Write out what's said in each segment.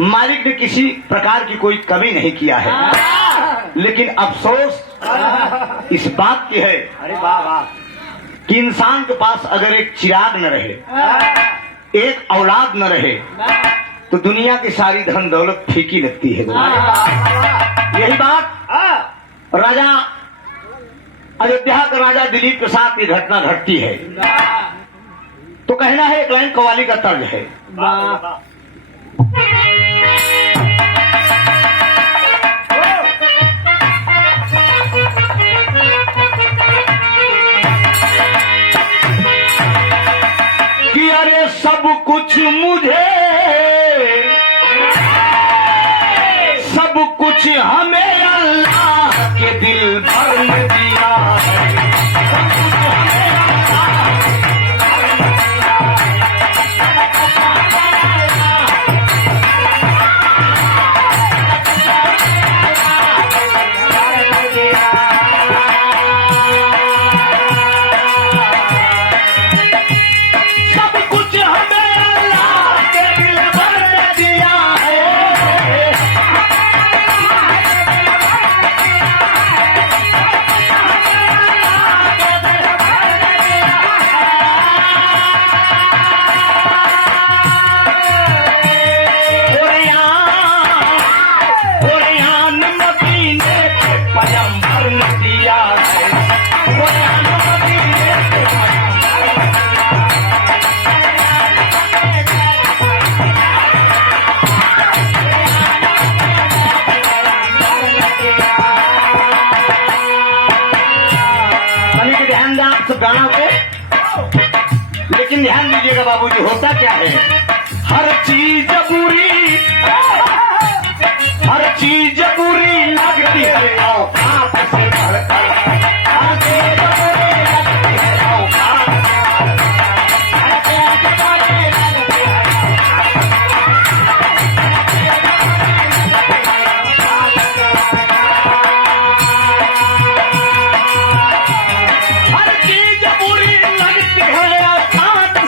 मालिक ने किसी प्रकार की कोई कमी नहीं किया है, लेकिन अफसोस इस बात की है कि इंसान के पास अगर एक चिराग न रहे, एक औलाद न रहे, तो दुनिया की सारी धन दौलत फीकी लगती है। यही बात राजा अयोध्या का राजा दिलीप के साथ ये घटना घटती है। तो कहना है एक लाइन कव्वाली का तर्ज है। कि अरे सब कुछ मुझे, सब कुछ हमें अल्लाह के दिल भर में दिया है। गाना पे लेकिन ध्यान दीजिएगा बाबूजी, होता क्या है, हर चीज बुरी, हर चीज बुरी लगती है औकात से बढ़कर, हर चीज बुरी लगती है औकात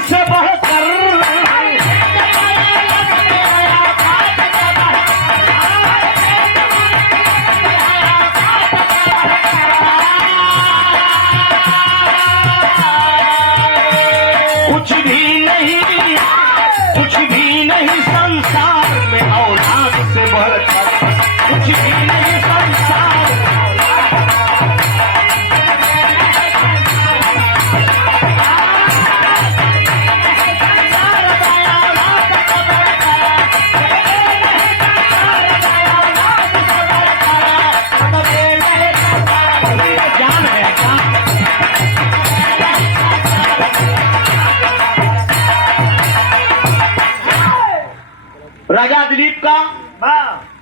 राजा दिलीप का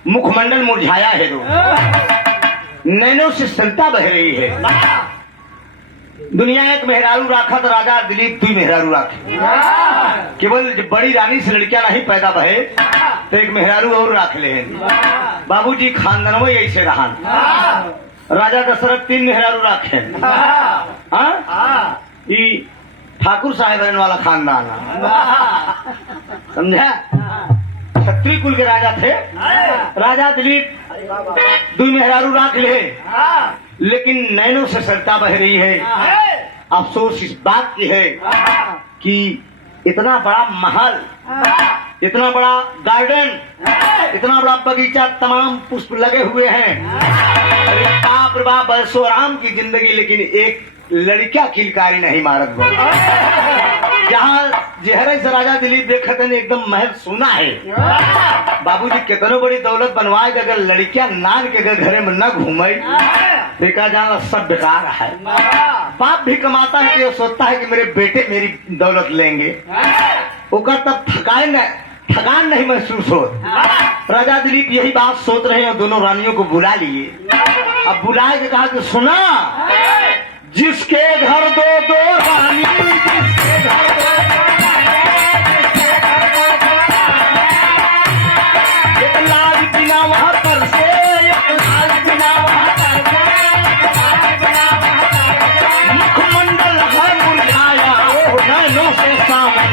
मुखमंडल मुरझाया है, नैनों से संता बह रही है। दुनिया एक मेहरारू राखा तो राजा दिलीप तू मेहरारू राखे, केवल बड़ी रानी से लड़कियां नहीं पैदा बहे तो एक मेहरारू और राख ले। बाबूजी खानदान में ऐसे रहा, राजा दशरथ 3 मेहरारू राखे। ठाकुर साहेब वाला खानदान समझा, क्षत्रिय कुल के राजा थे। राजा दिलीप 2 मेहरारू राख ले, लेकिन नैनों से सरता बह रही है। अफसोस इस बात की है कि इतना बड़ा महल, इतना बड़ा गार्डन, इतना बड़ा बगीचा, तमाम पुष्प लगे हुए हैं, अरे बाप रे बाप, ऐशो आराम की जिंदगी, लेकिन एक लड़कियां किलकारी नहीं मारत। जहाँ जहरे से राजा दिलीप देखते हैं एकदम महल सुना है। बाबूजी कितनो बड़ी दौलत बनवाए, अगर लड़कियां नान के घरे में न घूमे देखा जाना सब बेकार है। बाप भी कमाता है कि सोचता है कि मेरे बेटे मेरी दौलत लेंगे, ओकर तब थकान नहीं महसूस हो। राजा दिलीप यही बात सोच रहे हैं, दोनों रानियों को बुला लिए। अब बुलाए के कहा कि सुना, जिसके घर 2-2 रानी, जिसके घर 2-2 एक लाल बिना वहां पर से, एक लाल बिना वहां पर से, मुखमंडल हर मुरझाया नैनों से सावन।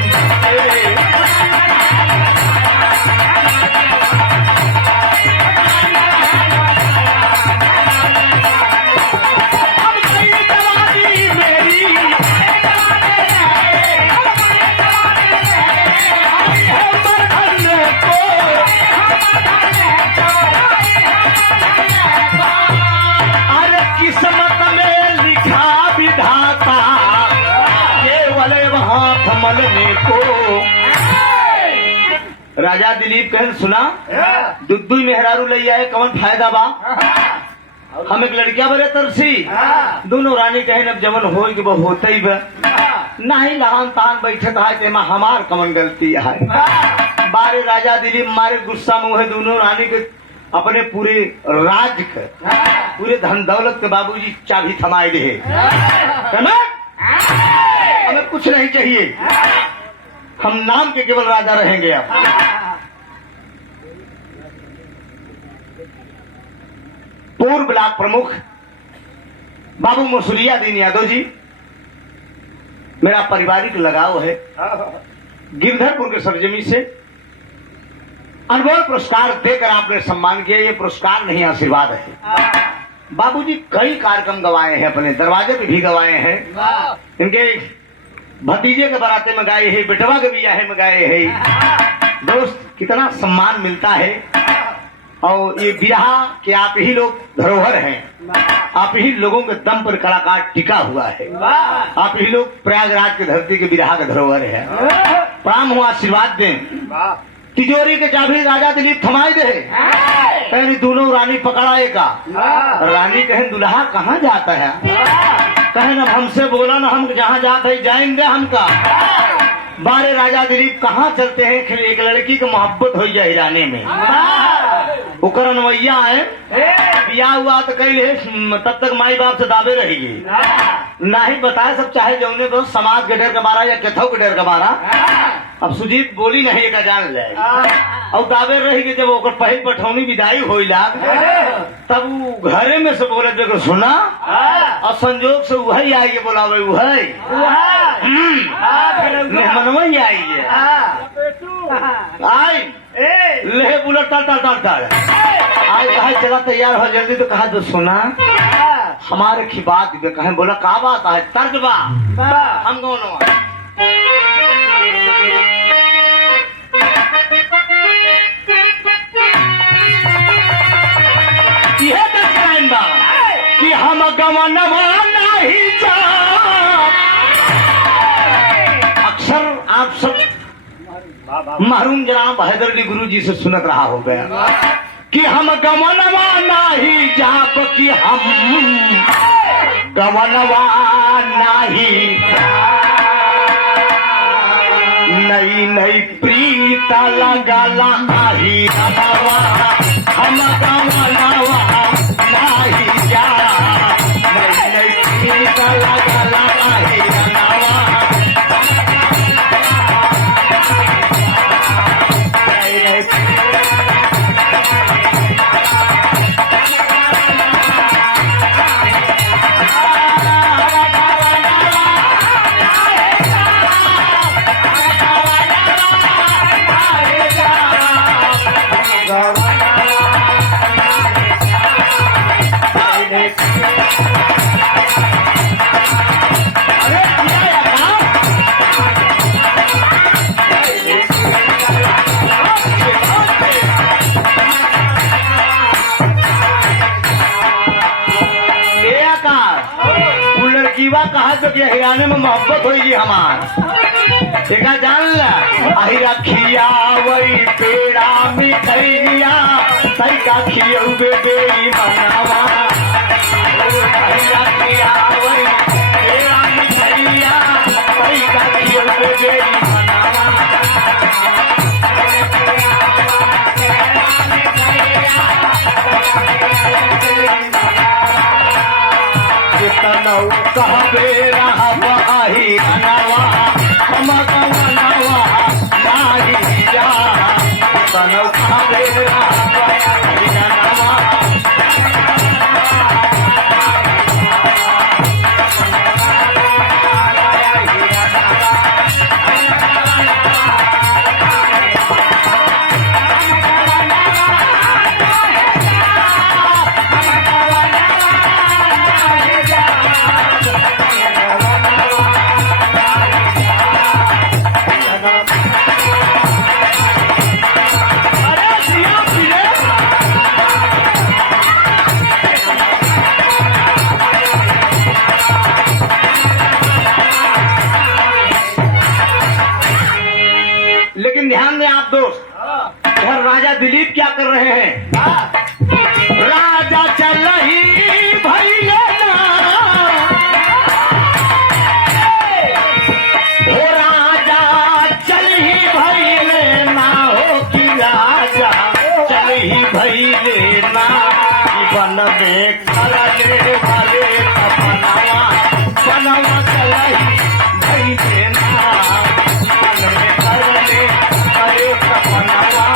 राजा दिलीप कहन सुना दुद्दू मेहरारू ले आए कौन फायदा बा हम एक लड़किया बरे तरसी दोनों रानी कहन अब जवन हो कि वो होते ही बा नहीं लहान तान बैठे था तेमा हमार कमन गलती है बारे राजा दिलीप मारे गुस्सा मुँह है दोनों रानी के अपने पूरे राज के पूरे धन दौलत के बाबूजी चाबी थमाए दे हमें कुछ नहीं चाहिए हम नाम के केवल राजा रहेंगे अब पूर्व ब्लॉक प्रमुख बाबू मसूरिया दीन यादव जी मेरा पारिवारिक लगाव है गिरधरपुर के सरजमी से अनमोल पुरस्कार देकर आपने सम्मान किया ये पुरस्कार नहीं आशीर्वाद है बाबूजी कई कार्यक्रम गवाए हैं अपने दरवाजे पे भी गवाए हैं इनके भतीजे के बराते में गाए हैं बेटवा के बियाहे में गाए हैं दोस्त कितना सम्मान मिलता है और ये बिरहा के आप ही लोग धरोहर हैं आप ही लोगों के दम पर कलाकार टिका हुआ है आप ही लोग प्रयागराज की धरती के बिरहा के धरोहर है प्रणाम हुआ आशीर्वाद दें तिजोरी के चाबी राजा दिलीप थमाए दे पहले दोनों रानी पकड़ाए का रानी कहें दुल्हा कहाँ जाता है कहे न हमसे बोला न हम जहाँ जाते हैं जाएंगे हमका बारे राजा दिलीप कहाँ चलते हैं फिर एक लड़की की मोहब्बत हो जाए हिराने में उकर अनवैया है बिया हुआ तो कई तब तक माई बाप से दावे रहेगी नहीं बताए सब चाहे जौने बस समाज के डर का मारा या कथौ के डर का मारा अब सुजीत बोली नहीं का जान ले और दावे रहेगी जब ओकर पहल पठौनी विदाई हो तब वो घरे में से बोले देखो सुना और संजोग से वही आई है बोलावे वही मेहमानवई आई है आई ले बुलेट टाल टाल टाल टाल आज कहा चला तैयार हो जल्दी तो कहा तो सुना हमारे की बात कहें बोला का बात है तर्ज बा हम कौन यह टाइम बा कि हम गवनवा नहीं जा अक्सर आप सब महरूम जनाब हैदर अली गुरु जी से सुनत रहा हो गया कि हम गवनवा नहीं जाब कि हम गवनवा नहीं नई नई प्रीत लगला आही रवा हम गवनवा नहीं जा नई नई प्रीत लगला आही रवा कहा तो कि हिराने में मोहब्बत होगी हमार देखा जान ला अहि रखिया वही पेड़ा मिठैया सही का खियो बेबेरी मनावा अहि रखिया वही पेड़ा मिठैया सही का खियो बेबेरी मनावा कहबे रही नवा हम गवनवा नाही जा तनौ कहबे रही नवा लेकिन ध्यान दें आप दोस्त इधर राजा दिलीप क्या कर रहे हैं? राजा चल ही भैया हो, राजा चल ही भैले ना हो कि राजा चल ही भैले ना वन में करले भले अपनावा बनवा चल ही भैले ना वन में करले भले अपनावा।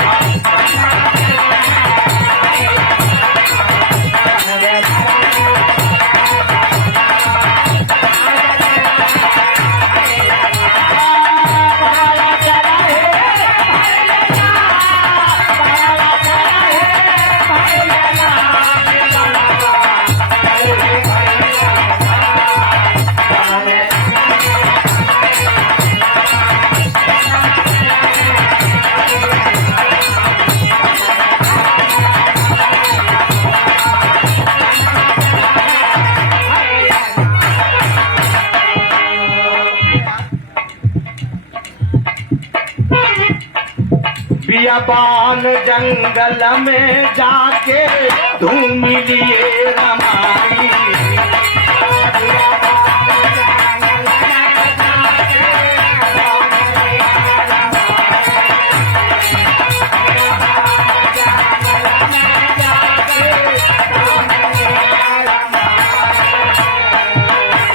बियाबान जंगल में जाके धूम लिए रमाई,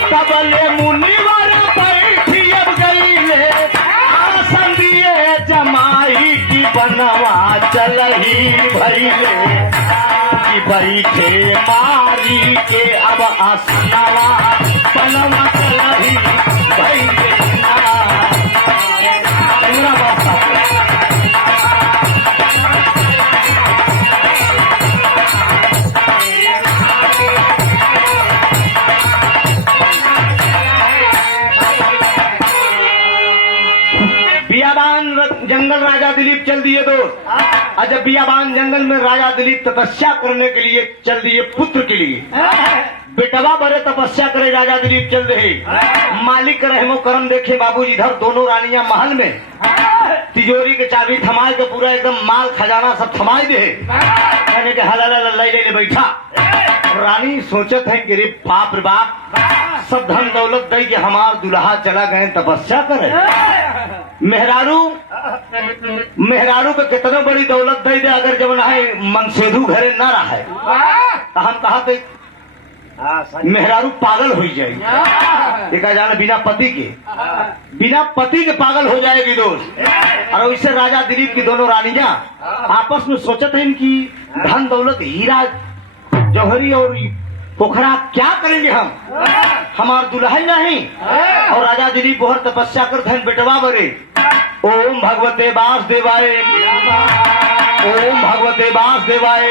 तबले मुनिवर बैठी अब गईले आसन दिए जमाई की बनवा चल ही भैले की बैठे मारी के अब आसनवा बनवा चल ही भैले जंगल राजा दिलीप चल दिए दोस्त। और जब बियाबान जंगल में राजा दिलीप तपस्या करने के लिए चल दिए पुत्र के लिए, बेटवा बड़े तपस्या करे राजा दिलीप चल रहे, मालिक रहमो करम देखे बाबूजी इधर दोनों रानियां महल में तिजोरी के चाबी थमाए के पूरा एकदम माल खजाना सब थमाए दे, कहने के हला ले बैठा। रानी सोचत है कि रे बाप रे बाप सब धन दौलत दे के हमार दुल्हा चला गए तपस्या करे, मेहरारू को कितना बड़ी दौलत दे दे अगर जब है मनसेधु घरे न रहे तो हम कहा थे मेहरारू पागल हो जाएगी, देखा जाना बिना पति के पागल हो जाएगी दोस्त। और वैसे राजा दिलीप की दोनों रानियां आपस में सोचत हैं कि धन दौलत हीरा जौहरी और पोखरा क्या करेंगे हम, हमार दुल्हा नहीं। और राजा दिलीप बहुत तपस्या करते हैं बेटवा बरे, ओम भगवते वासुदेवाय, ओम भगवते वासुदेवाय,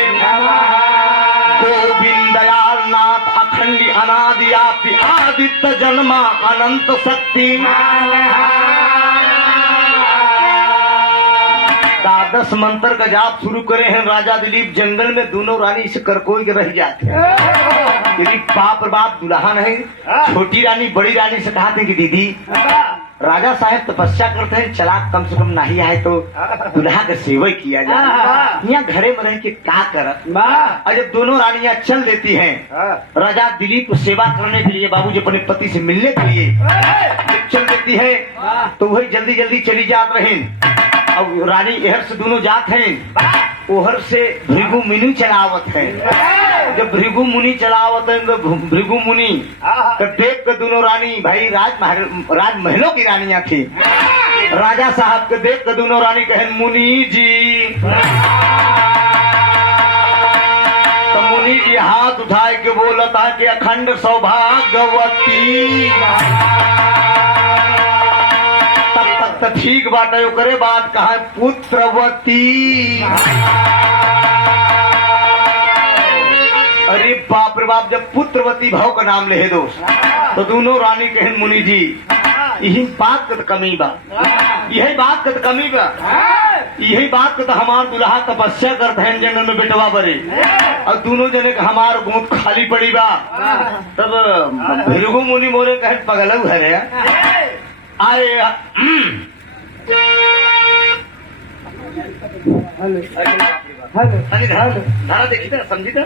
गोविंद दयाल नाथ अखंड अनादि आपि आदित्य जन्मा अनंत शक्ति, 10 मंत्र का जाप शुरू करे हैं राजा दिलीप। जंगल में दोनों रानी से करकोई के रह जाते हैं, यदि बाप बाप दुल्हा नहीं, छोटी रानी बड़ी रानी से कहते हैं कि दीदी राजा साहब तपस्या करते हैं, चला कम से कम नहीं आए तो दुल्हा का सेवा किया जाए, यहाँ घरे में रह के क्या करत। और जब दोनों रानियां चल देती हैं राजा दिलीप को सेवा करने के लिए, बाबूजी अपने पति से मिलने के लिए जब चल देती है तो वही जल्दी जल्दी चली जात रहे। अब रानी एहर से दोनों जात हैं, ओहर से भृगु मुनि चलावत है। जब भृगु मुनि चलावत है तो भृगु मुनि तो देख के दोनों रानी भाई राज महलों की रानियां थी, राजा साहब के देख के दोनों रानी कहे मुनि जी, तो मुनि जी हाथ उठाए के बोलता कि अखंड सौभाग्यवती, तो ठीक बात है, करे बात कहा पुत्रवती। अरे बाप रे बाप, जब पुत्रवती भाव का नाम ले दोस्त तो दोनों रानी कहन मुनि जी यही बात का कमी बा, यही बात का कमी बा, यही बात का हमार दुल्हा तपस्या करते हैं जंगल में बेटवा बरे, और दोनों जने का हमार गोद खाली पड़ी बा। तब भृगु मुनि मोरे कहन पगलू है आए धारा देखी था, समझी था।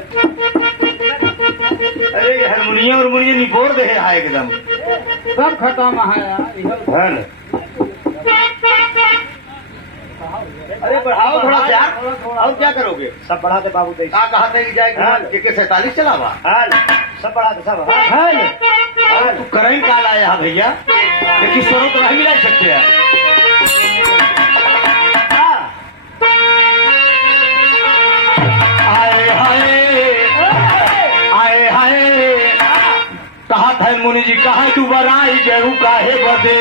अरे हारमोनियम और मुनिया निपोर दे है एकदम सब खत्म है यार। अरे बढ़ाओ थोड़ा सा यार, और क्या करोगे? सब बढ़ा दे बाबू। क्या कहते कि जाए के 47 चलावा सब बढ़ा दे सब। तू करंट काल आया है भैया, लेकिन स्वरों तो नहीं मिला सकते हैं। आए हाय कहा था मुनि जी, कहा दुबारा आई गयू काहे बदे।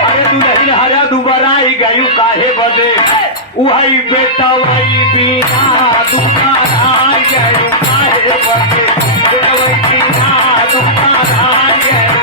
अरे तू नहीं हरा दुबारा आई गयू काहे बदे। वही बेटा वही बिना दुबारा आई गयू काहे बदे। वही बिना दुबारा आई गयू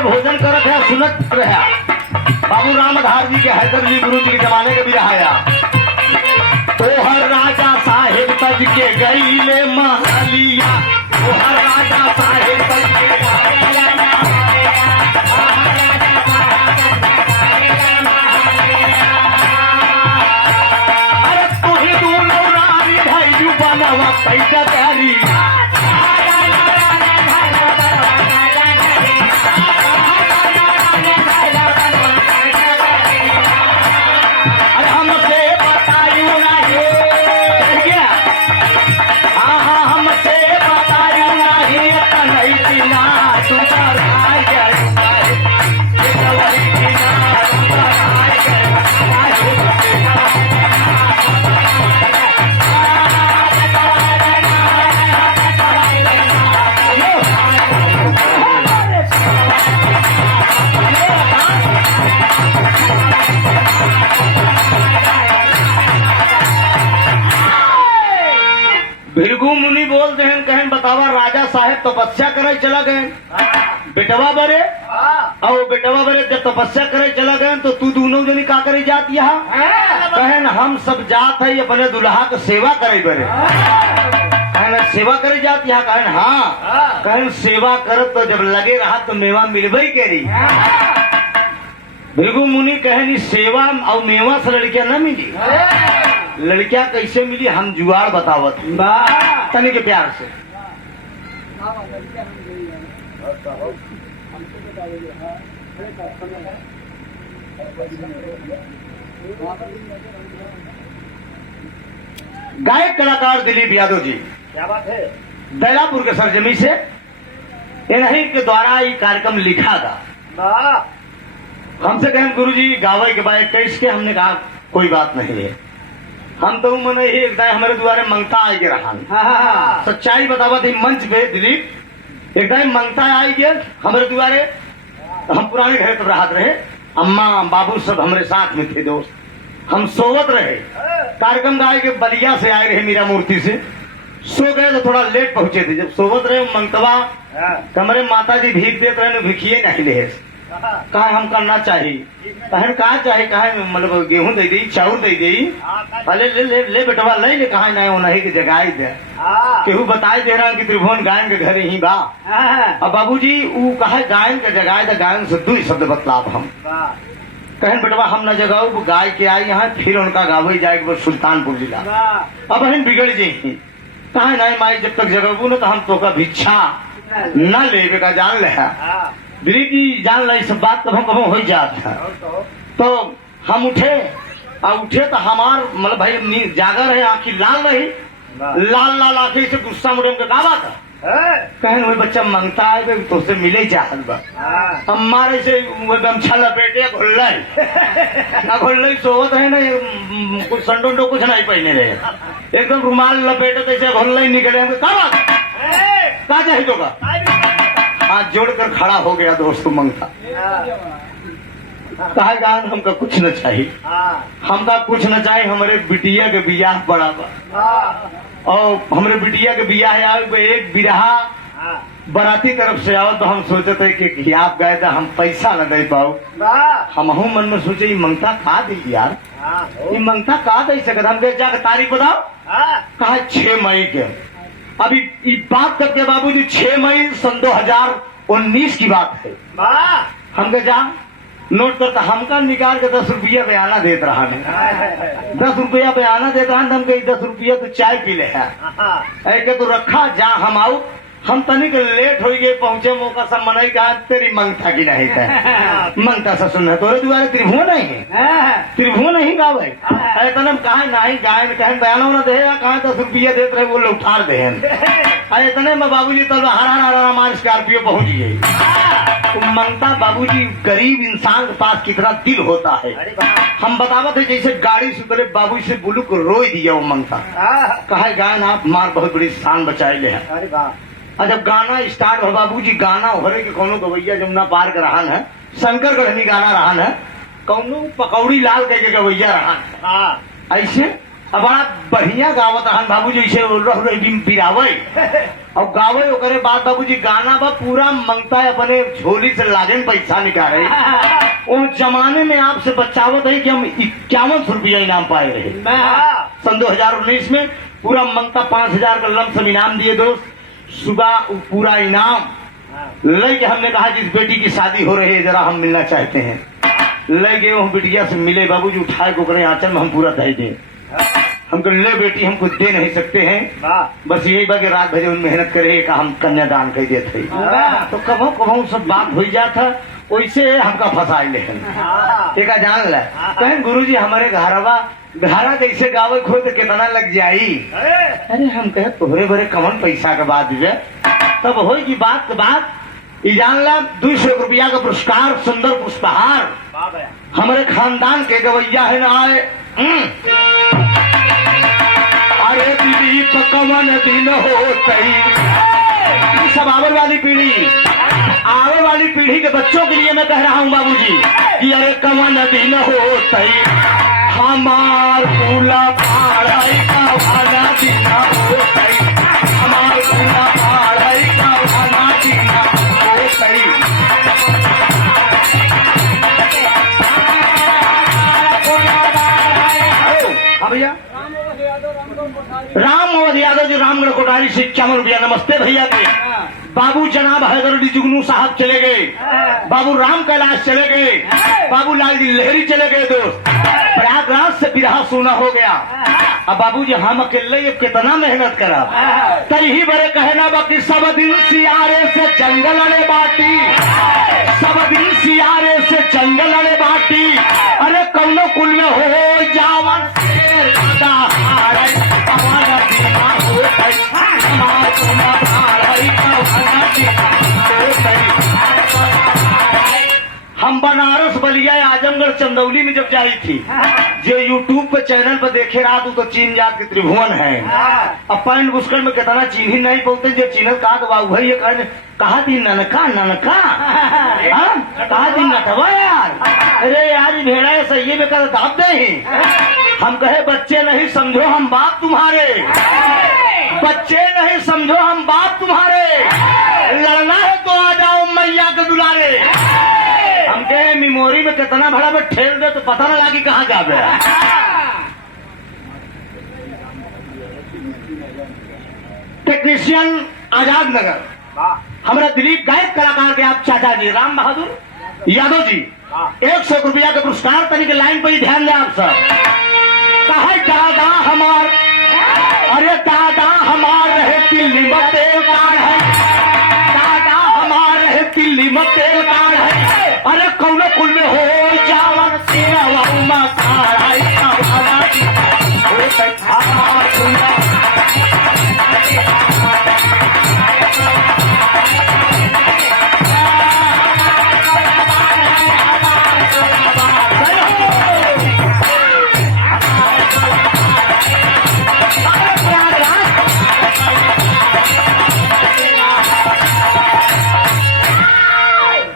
भोजन करत है सुनत रहा। बाबू रामधार जी के हैदर जी गुरु जी के जमाने के भी रहाया। तोहर राजा साहेब तज के गईले महलिया। तोहर राजा साहेब तज के अरे तुही दोनों रानी भाई जू बनवा पैसा तारी। भृगु मुनि बोल दे कहन बतावा राजा साहेब तपस्या करे चला गए बेटवा बरे। और बेटवा बरे जब तपस्या करे चला गए तो तू दोनों जनी का करे जात यहाँ। कहन हम सब जात है अपने दुल्हा के सेवा करे बरे। कहन सेवा करे जात यहाँ। कहन हाँ। कहन सेवा कर तो जब लगे रहा तो मेवा मिलबे करी। भृगु मुनि कहन सेवा और मेवा से लड़कियां न मिली। लड़कियां कैसे मिली हम जुआड़ बतावत तनी के प्यार से। गायक कलाकार दिलीप यादव जी, क्या बात है। दैलापुर के सरजमी से इन्हीं के द्वारा ये कार्यक्रम लिखा था। हमसे कहें गुरु जी गावे के बाद कैसे के। हमने कहा कोई बात नहीं है। हम तो मन ही एक हमारे द्वारे मंगता आई गया रहा। सच्चाई बतावा थी मंच पे दिलीप एक मंगता आई गया हमारे द्वारे। हम पुराने घर तब राहत रहे। अम्मा बाबू सब हमारे साथ में थे दोस्त। हम सोवत रहे। कार्यक्रम गाय के बलिया से आए रहे मीरा मूर्ति से। सो गए तो थोड़ा लेट पहुंचे थे। जब सोवत रहे मंगतवा कमरे माता जी भीख देते रहे भिखिए नहीं ले। कहा हम करना चाहिए। कहन कहा चाहिए कहा मतलब गेहूं दे दी चाउर दे दी। ले ले ले, ले बेटवा ले ले। कहा नहीं वो नहीं कि जगाई दे केहू बताए दे रहा कि त्रिभुवन गायन के घर ही बा। अब बाबूजी वो कहा गायन के जगाए दे। गायन से दू शब्द बतलाब हम। कहन बेटवा हम न जगाऊ गाय के आई यहाँ फिर उनका गावे जाए सुल्तानपुर जिला। अब हम बिगड़ जाये। कहा नहीं माई जब तक जगाबू न तो हम तो का भिक्षा न ले का जान ले। दिलीप जी जान ला सब बात कभी कभी हो जाता। तो हम उठे और उठे तो हमार मतलब भाई नींद जागा रहे, आंखी लाल रही, लाल लाल आंखें से गुस्सा मुड़े हमके का बात है कहन वही बच्चा मांगता है तो उससे मिले चाहत बा हमारे से वो गमछा लपेटे घोल सोवत है ना, कुछ संडो कुछ नहीं पहने रहे, एकदम रुमाल लपेटे तैसे घोल निकले हमको का बात का चाहिए तो का हाथ जोड़कर खड़ा हो गया दोस्त मंगता कहा गान हमका कुछ न चाहिए, हमका कुछ न चाहिए, हमारे बिटिया के बियाह बड़ा बा और हमारे बिटिया के बियाह आए एक बिरहा बराती तरफ से आओ तो हम सोचे थे कि आप गए तो हम पैसा न दे पाओ, हम मन में सोचे मंगता का दी यार, ये मंगता का दे सकता, हम जाकर तारीख बताओ कहा 6 मई के। अभी ये बात कब के बाबूजी 6 मई सन 2019 की बात है, हमके जा नोट करता हमका निकाल के 10 रुपया बयाना देते रहा, 10 रुपया बयाना देते रहा, हमके 10 रुपया तो चाय पी ले है ऐके तो रखा जा हम आऊ, हम तनिक लेट हो गए पहुंचे मौका सब मनाई कहा तेरी मंगता की नहीं था मंगता से सुन तोरे द्वारा त्रिभुवन नहीं है, त्रिभुवन नहीं गावे इतना कहा नहीं गाय कहे बयाना ना दे कहा 10 रुपया देते रहे वो लोग उठार दे इतने में बाबूजी तब हरा हमारे स्कॉर्पियो पहुंच गई। तो मंगता बाबूजी गरीब इंसान के पास कितना दिल होता है, हम बतावत है जैसे गाड़ी से उतरे बाबू से बुलू को रोई दिया वो मंगता कहा गायन आप मार बहुत बड़ी शान बचाए ले है। जब गाना स्टार्ट हो बाबूजी गाना भरे के कोनो गवैया जमुना पार के रहन है, शंकर गढ़नी गाना रहन है, कौनो पकौड़ी लाल कह के गवैया रहन ऐसे अब बड़ा बढ़िया गावत रहन बाबूजी ऐसे बिरावे और गावे ओकरे बाद बाबूजी गाना बा पूरा मंगता है अपने झोली से लाजन पैसा निकाले उस जमाने में आपसे बचावत है कि हम 51 रुपया इनाम पाए रहे सन 2019 में पूरा मंगता 5000 का लमसम इनाम दिए दोस्त, सुबह पूरा इनाम लेके हमने कहा जिस बेटी की शादी हो रही है जरा हम मिलना चाहते हैं, ले गए वो बिटिया से मिले बाबूजी उठाए को करे आंचल में हम पूरा दे दें, हमको ले बेटी हमको दे नहीं सकते हैं, बस यही बा कि रात भर मेहनत करे का हम कन्यादान कर देते तो कभो कभो सब बात हो जाता वैसे हमका फंसाई लेकिन एक जान ला कहें गुरुजी हमारे घरा कैसे गावे खो तो कितना लग जाई, अरे हम कहे तोहरे भरे कमन पैसा के बाद तब हो की बात के बाद ये जान ला 200 रुपया का पुरस्कार सुंदर पुष्पहार हमारे खानदान के गवैया है ना आए अरे दीदी पकवन दिन हो सब आवे वाली पीढ़ी के बच्चों के लिए मैं कह रहा हूँ बाबूजी कि अरे कवन दिन हो हमार पूला पहाड़ का भाना दिन हो हमार पूला पहाड़ का भाना दिन हो भैया राम मोहन यादव जी रामगढ़ कोटारी से 51 रुपया। नमस्ते भैया के बाबू जनाब हैदर अली जुगनू साहब चले गए, बाबू राम कैलाश चले गए, बाबू लाल जी लहरी चले गए दोस्त, प्रयागराज से बिरहा सोना हो गया। अब बाबूजी हम अकेले ये कितना मेहनत करा तरी बड़े कहना बाकी सब दिन सियारे से जंगल अड़े बाटी, सब दिन सियारे से जंगल अड़े बाटी, अरे कौनो कुल में हो जावन शेर हम बनारस बलिया आजमगढ़ चंदौली में जब जाई थी जो यूट्यूब पे चैनल पे देखे रहा तो चीन जात के त्रिभुवन है, अब पैंट बुस्कर में कितना चीन ही नहीं बोलते जो चीनल कहा तो बाबू भाई कहा थी ननका ननका कहा थी नटवा यार, अरे यार भेड़ा सही में कर दाब दे हम कहे बच्चे नहीं समझो हम बाप तुम्हारे, बच्चे नहीं समझो हम बाप तुम्हारे, लड़ना है तो आ जाओ मैया के दुलारे। हम कहे मेमोरी में कितना भरा में ठेल दे तो पता न लगी कहाँ जा गया। टेक्नीशियन आजाद नगर हमारा दिलीप गायक कलाकार के आप चाचा जी राम बहादुर यादव जी 100 रुपया के पुरस्कार तरीके लाइन पर ही ध्यान दें आप सब। कहा दादा हमार, अरे दादा हमार रहे दिल्ली में तेल कार है, दादा हमार रहे दिल्ली में तेल कार है, अरे कौन कुल में हो जावन सेवा तो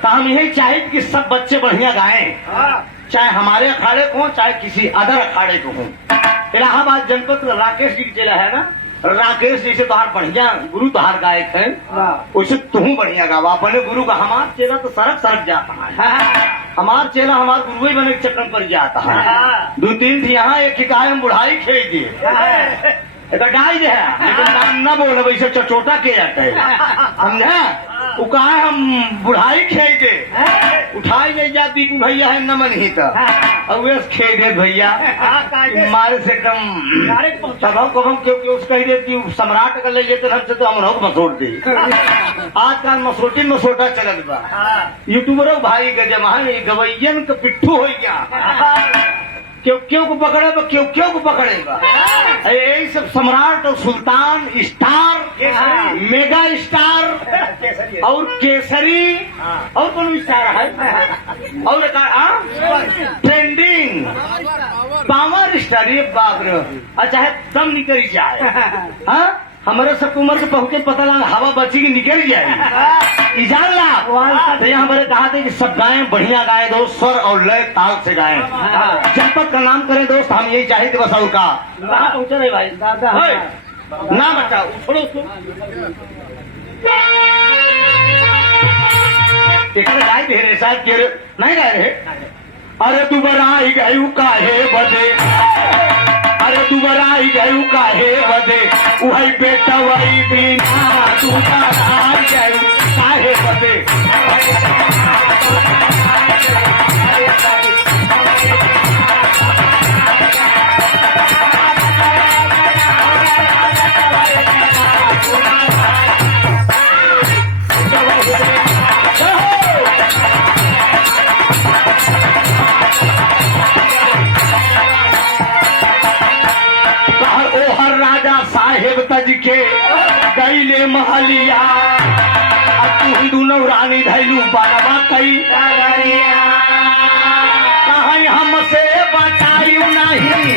हम यही चाहे कि सब बच्चे बढ़िया गाएं, चाहे हमारे अखाड़े को हो चाहे किसी अदर अखाड़े को हो। इलाहाबाद जनपद का राकेश जी की चेला है ना, राकेश जी से तोहार बढ़िया गुरु तोहार गायक है, वैसे तुम बढ़िया गावा अपने गुरु का। हमार चेला तो सरक सरक जाता है, हमार चेला हमार गुरु ही बने के चक्कर पर जाता है। 2-3 थी यहाँ, एक ही कहा हम बुढ़ाई खेल दिए डाई दे है, लेकिन नाम न बोले वैसे चचोटा के जाता है, समझा। वो कहा हम बुढ़ाई खेल दे, उठाई नहीं जाती कि भैया है नमन ही तो अब वे खेल दे भैया मारे से एकदम तब कब क्योंकि उस कही देती सम्राट का ले लेते हमसे तो हम लोग मसोट दे। आजकल मसोटी मसोटा चलत बा, यूट्यूबरों भाई के जमा गवैयन का पिट्ठू हो गया, क्यों को पकड़ेगा क्यों को पकड़ेगा। यही सब सम्राट और सुल्तान स्टार मेगा स्टार और केसरी और कौन स्टार है और ट्रेंडिंग पावर स्टार, ये बाप रे। अच्छा है दम निकल जाए, हाँ हमारे सब उम्र से पहुंचे पता लगा हवा बची की निकल जाए जान ला। तो यहाँ हमारे कहा थे कि सब गाएं बढ़िया गाएं दोस्त, स्वर और लय ताल से गाएं, जनपद का नाम करें दोस्त। हम यही चाहे थे बस और का पहुंचा रहे भाई दादा ना बच्चा छोड़ो उसको गाय दे रहे शायद के नहीं गाय रहे। अरे तू बराई गयू काहे बदे, अरे तू बराई गयू काहे बदे, वही बेटा वही बिना तू बराई गयू काहे बदे। तज के गईले महलिया, तू दोनों रानी धैलू बाबा कई कहीं हमसे बतायू नहीं,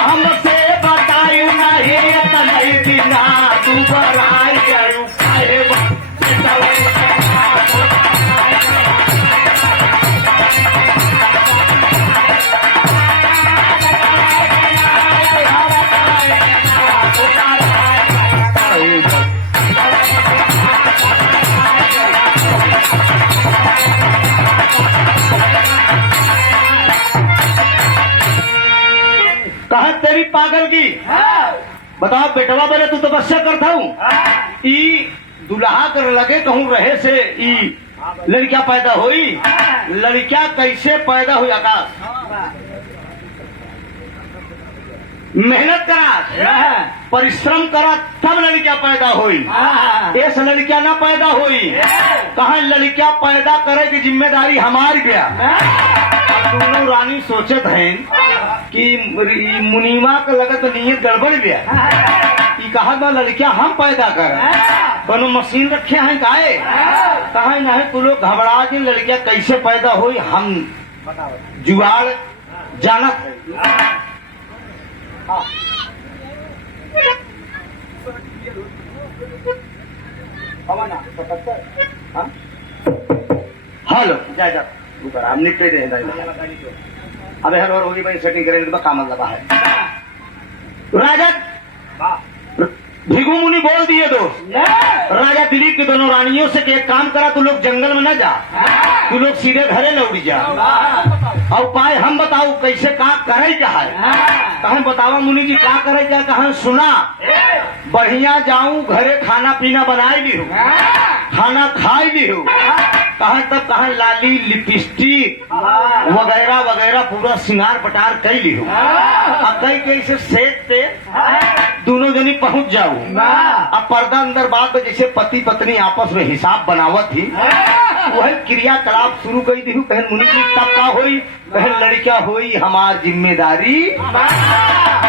हमसे बतायू नहीं तलई दिना तू बराई गयू काहे कहा तेरी पागल की। बताओ बेटवा बोले तू तपस्या करता हूँ ई दुल्हा कर लगे कहूँ रहे से ई लड़कियां पैदा हुई, लड़कियां कैसे पैदा हुई आकाश मेहनत करा परिश्रम करा तब लड़कियां पैदा हुई, ऐसे लड़कियां ना पैदा हुई। कहा लड़कियां पैदा करे की जिम्मेदारी हमारी गया। दोनों रानी सोचत हैं कि मुनीमा का लगत नीयत गड़बड़ गया, कहा बा लड़कियां हम पैदा कर कोनो मशीन रखे हैं काहे कहा नहीं तू लोग घबरा दिन लड़कियां कैसे पैदा हुई हम जुगाड़ जानत है। हेलो जा जा ऊपर हम निकले दे अबे हेलो होगी भाई सेटिंग करेंगे तो काम लगा है। राजा भिगु मुनि बोल दिए दोस्त राजा दिलीप की दोनों रानियों से कि एक काम करा तू लोग जंगल में न जा, तू लोग सीधे घरे लौट जा और उपाय हम बताओ कैसे का करे क्या है। कहें बतावा मुनि जी क्या करे क्या कहें सुना बढ़िया जाऊं घरे खाना पीना बनाए भी हूँ खाना खाए भी हूँ कहा तब कहा लाली लिपस्टिक वगैरह वगैरह पूरा श्रृंगार पटार कर ली हूँ अब कई कैसे सेट पे दोनों जनी पहुंच जाऊ। अब पर्दा अंदर बात में जैसे पति पत्नी आपस में हिसाब बनावत थी, वही क्रियाकलाप शुरू कर दी। कहन मुनि जी तब का होई, कहन लड़का होई हमार जिम्मेदारी।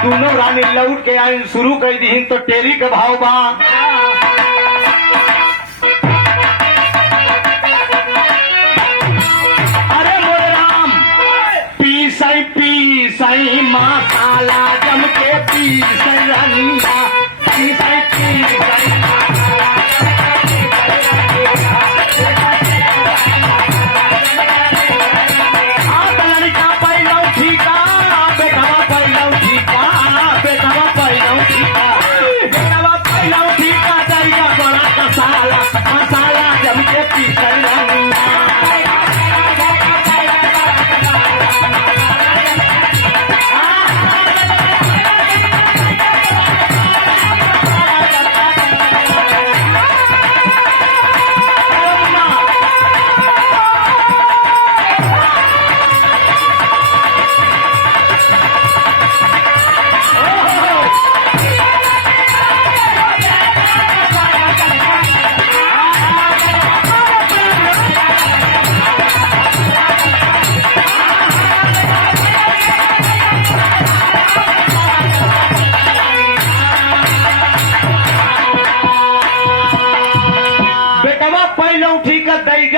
दोनों रानी लौट के आई शुरू कर दी तो टेरी के भाव बा। अरे मोरे राम पीसई पीसई मसाला जम के पीसई रनिया, पीसई पीसई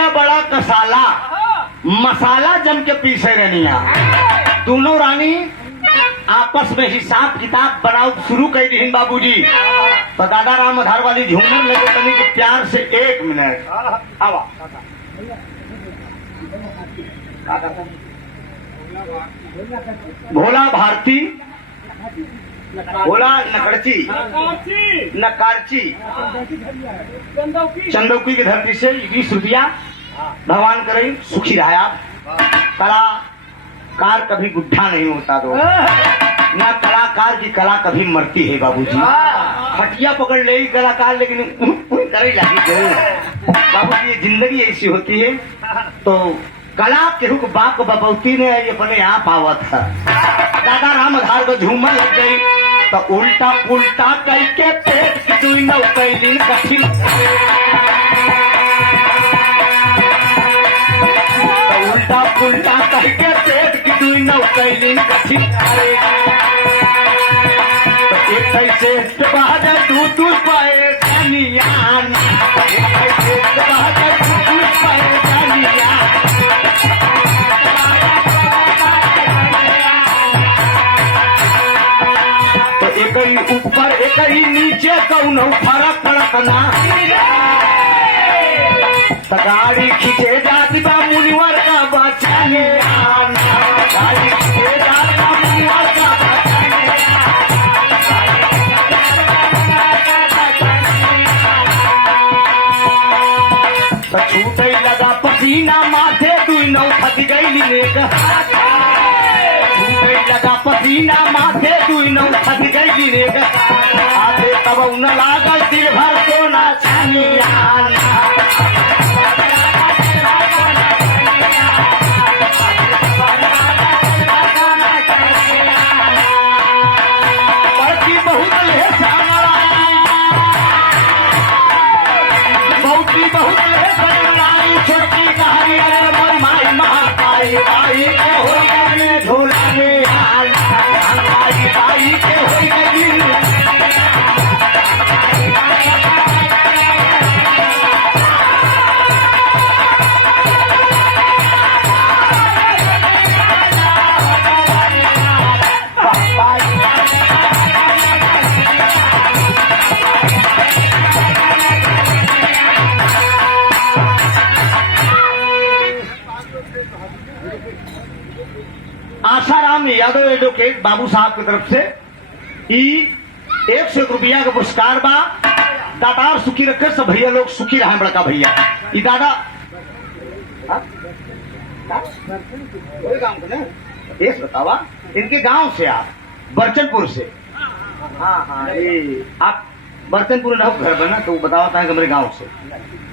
बड़ा कसाला मसाला जम के पीसे रनिया। दोनों रानी आपस में हिसाब किताब बनाओ शुरू कर दी बाबूजी। तो दादा राम आधार वाली झूमर लेके तनी के प्यार से 1 मिनट आवा। भोला भारती, भोला नकड़ची नकारची चंदौकी की धरती से 20 रुपया भगवान करे सुखी रहा। कलाकार कभी गुड्ढा नहीं होता दो ना, कलाकार की कला कभी मरती है बाबूजी। हटिया पकड़ ले कलाकार लेकिन करे लगी बाबूजी। ये जिंदगी ऐसी होती है। तो कला के हुक बाप बबौती ने अपने आप आवत है। दादा राम आधार को झूमर लग गई तो उल्टा पुल्टा कई के पेट की दुई नौ कैलिन कठिन। उल्टा पुल्टा कई के पेट की दुई नौ कैलिन कठिन। तो एक कैसे बहादे तू पाए जानियान, एक कैसे बहादे तू पाए जानियान। एक ही ऊपर एक ही नीचे कौन फरक पड़तना। गाड़ी खींचे जाती बा मुनिवर का बचाने आना, गाड़ी खींचे जाती बा मुनिवर का बचाने तो छूटे लगा पसीना माथे दुई नौ थक गई लेकर। लगा पसीना माथे दुई नौ थक गई रे आते तब न लागल दिल भर सोना छानियान। बड़की बहुत ले बहुती बहुत ले सनाई, छोटकी कहानी अरे माई महाकाई आई हो गई झोला में आई के हो गई। आसाराम यादव एडवोकेट बाबू साहब की तरफ से 101 रुपया का पुरस्कार बा। दातार सुखी रखे सब भैया लोग सुखी रहे। बड़का भैया ई दादा बतावा इनके गांव से आप बर्चनपुर से। हाँ ये आप बर्तनपुर घर बना तो बतावा है मेरे गांव से।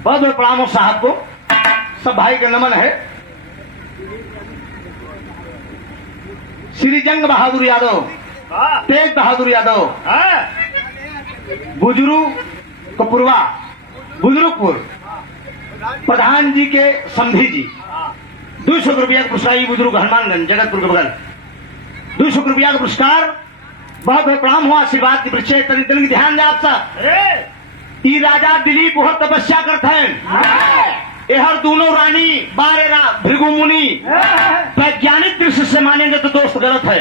बहुत बहुत प्रणाम हो साहब को, सब भाई का नमन है। श्री जंग बहादुर यादव, तेज बहादुर यादव, बुजुर्गपुरवा बुजुर्गपुर प्रधान जी के समधी जी 200 रुपया का पुरस्कार, बुजुर्ग हनुमानगंज जगतपुर के बगल 200 रुपया का पुरस्कार। बहुत बहुत प्रणाम हुआ, आशीर्वाद की वृक्ष तनी तनी ध्यान दे आप सब। ई राजा दिलीप बहुत तपस्या करते हैं, हर दोनों रानी बारे भृगु मुनि वैज्ञानिक दृष्टि से मानेंगे तो दोस्त गलत है,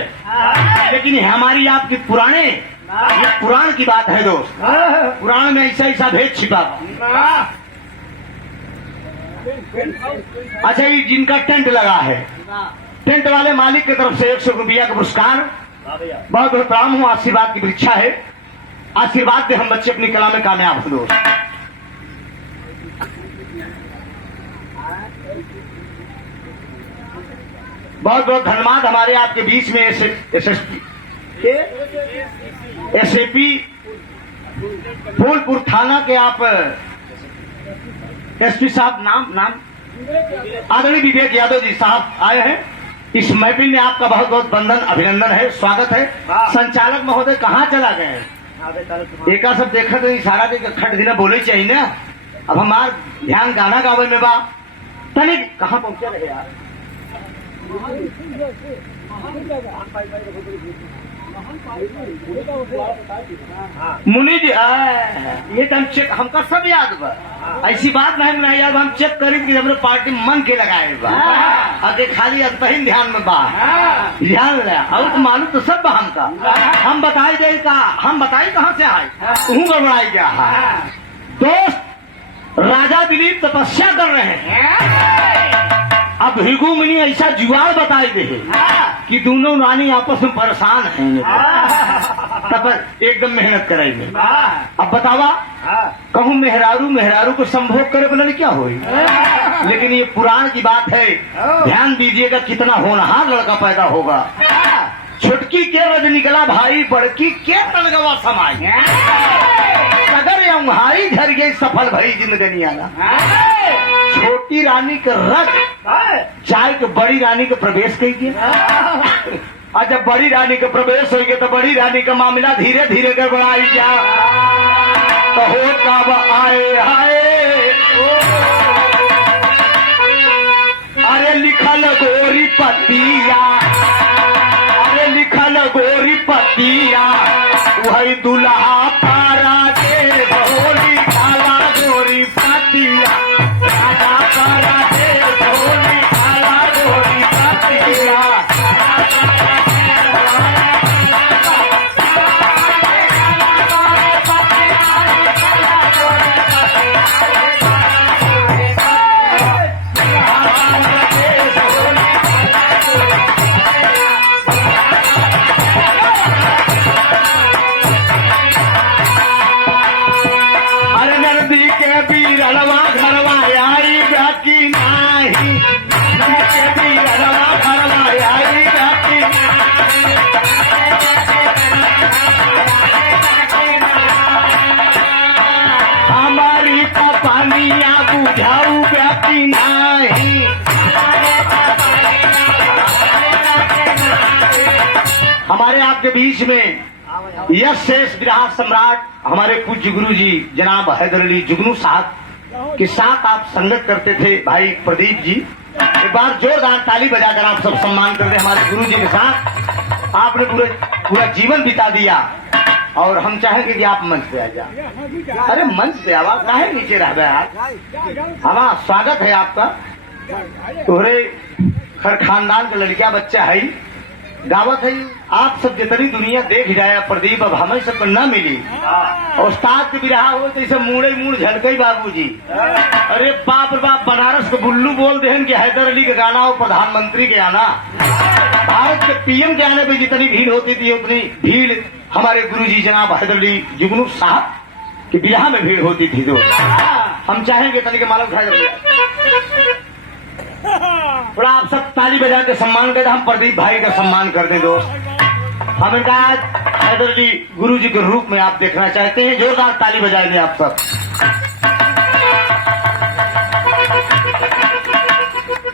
लेकिन हमारी आपकी पुराने ये पुराण की बात है दोस्त। पुराण में ऐसा ऐसा भेद छिपा। अच्छा, ये जिनका टेंट लगा है, टेंट वाले मालिक की तरफ से 100 रुपया का पुरस्कार। बहुत बहुत प्रणाम हूँ, आशीर्वाद की परीक्षा है। आशीर्वाद दे हम बच्चे अपनी कला में कामयाब हो दोस्त। बहुत बहुत धन्यवाद हमारे आपके बीच में एसएपी फूलपुर थाना के आप एसपी साहब नाम आदरणीय विवेक यादव जी साहब आए हैं। इस महफिल में आपका बहुत बहुत बंधन अभिनंदन है, स्वागत है। संचालक महोदय कहाँ चला गए हैं? एका सब देखा तो इशारा दे खट दिन बोले चाहिए ना। अब हमार ध्यान गाना गावे में बा तनिक कहाँ पहुंचे रहे यार। मुनि जी ये तो हम चेक हमका सब याद बा, ऐसी बात नहीं याद, हम चेक करी कि हमने पार्टी मन के लगाए बा और देखा ली पहन ध्यान में बा ध्यान ले और तो मालूम तो सब बा हमका। हम बताई दे का हम बताई कहाँ से आए तू गड़बड़ाई गया है दोस्त। राजा दिलीप तपस्या कर रहे हैं, अब भृगु मुनि ऐसा जुगाड़ बताई दे कि दोनों रानी आपस में परेशान हैं, तब एकदम मेहनत कराएंगे। अब बतावा कहूँ मेहरारू को संभोग करे बोले क्या होई, लेकिन ये पुराण की बात है, ध्यान दीजिएगा कितना होनहार लड़का पैदा होगा। छुटकी के रज निकला भाई, बड़की के तलगवा समाई, अगर यही घर गई सफल भई जिंदगी आना। छोटी रानी का रथ चाय के बड़ी रानी का प्रवेश कही और जब बड़ी रानी का प्रवेश हो गया तो बड़ी रानी का मामला धीरे धीरे गड़बड़ाई गया। तो हो कब आए हाय अरे लिखल गोरी पतिया, अरे लिखल गोरी पतिया वही दुल्हा पारा दे भोली काला गोरी पतिया, राजा पारा दे भोली काला गोरी पतिया। हमारे आपके बीच में यश शेष विराट सम्राट हमारे पूज्य गुरु जी जनाब हैदर अली जुगनू साहब के साथ आप संगत करते थे भाई प्रदीप जी। एक बार जोरदार ताली बजाकर आप सब सम्मान करते हमारे गुरु जी के साथ। आपने पूरा जीवन बिता दिया और हम चाहेंगे कि आप मंच पे आ जाए। अरे मंच पे आवा काहे नीचे रह गए आप, हमारा स्वागत है आपका। तोहरे खर खानदान का लड़किया बच्चा है, दावत है। आप सब जितनी दुनिया देख जाए प्रदीप अब हमें सबको न मिली। उस्ताद के बिरहा हो तो इसे मुड़े मुड़ झलकई बाबूजी। अरे बाप रे बाप, बनारस के बुल्लू बोल दे कि हैदर अली का गाना हो प्रधानमंत्री के आना। भारत के पीएम के आने पे जितनी भीड़ होती थी उतनी भीड़ हमारे गुरुजी जनाब हैदर अली जुगनू साहब के बिरहा में भीड़ होती थी। तो हम चाहेंगे तनिक के मालूम थोड़ा आप सब ताली बजा के सम्मान करते, हम प्रदीप भाई का सम्मान करते दोस्त। हम इनका आज हैदर अली गुरु जी के रूप में आप देखना चाहते हैं, जोरदार ताली बजाएंगे आप सब।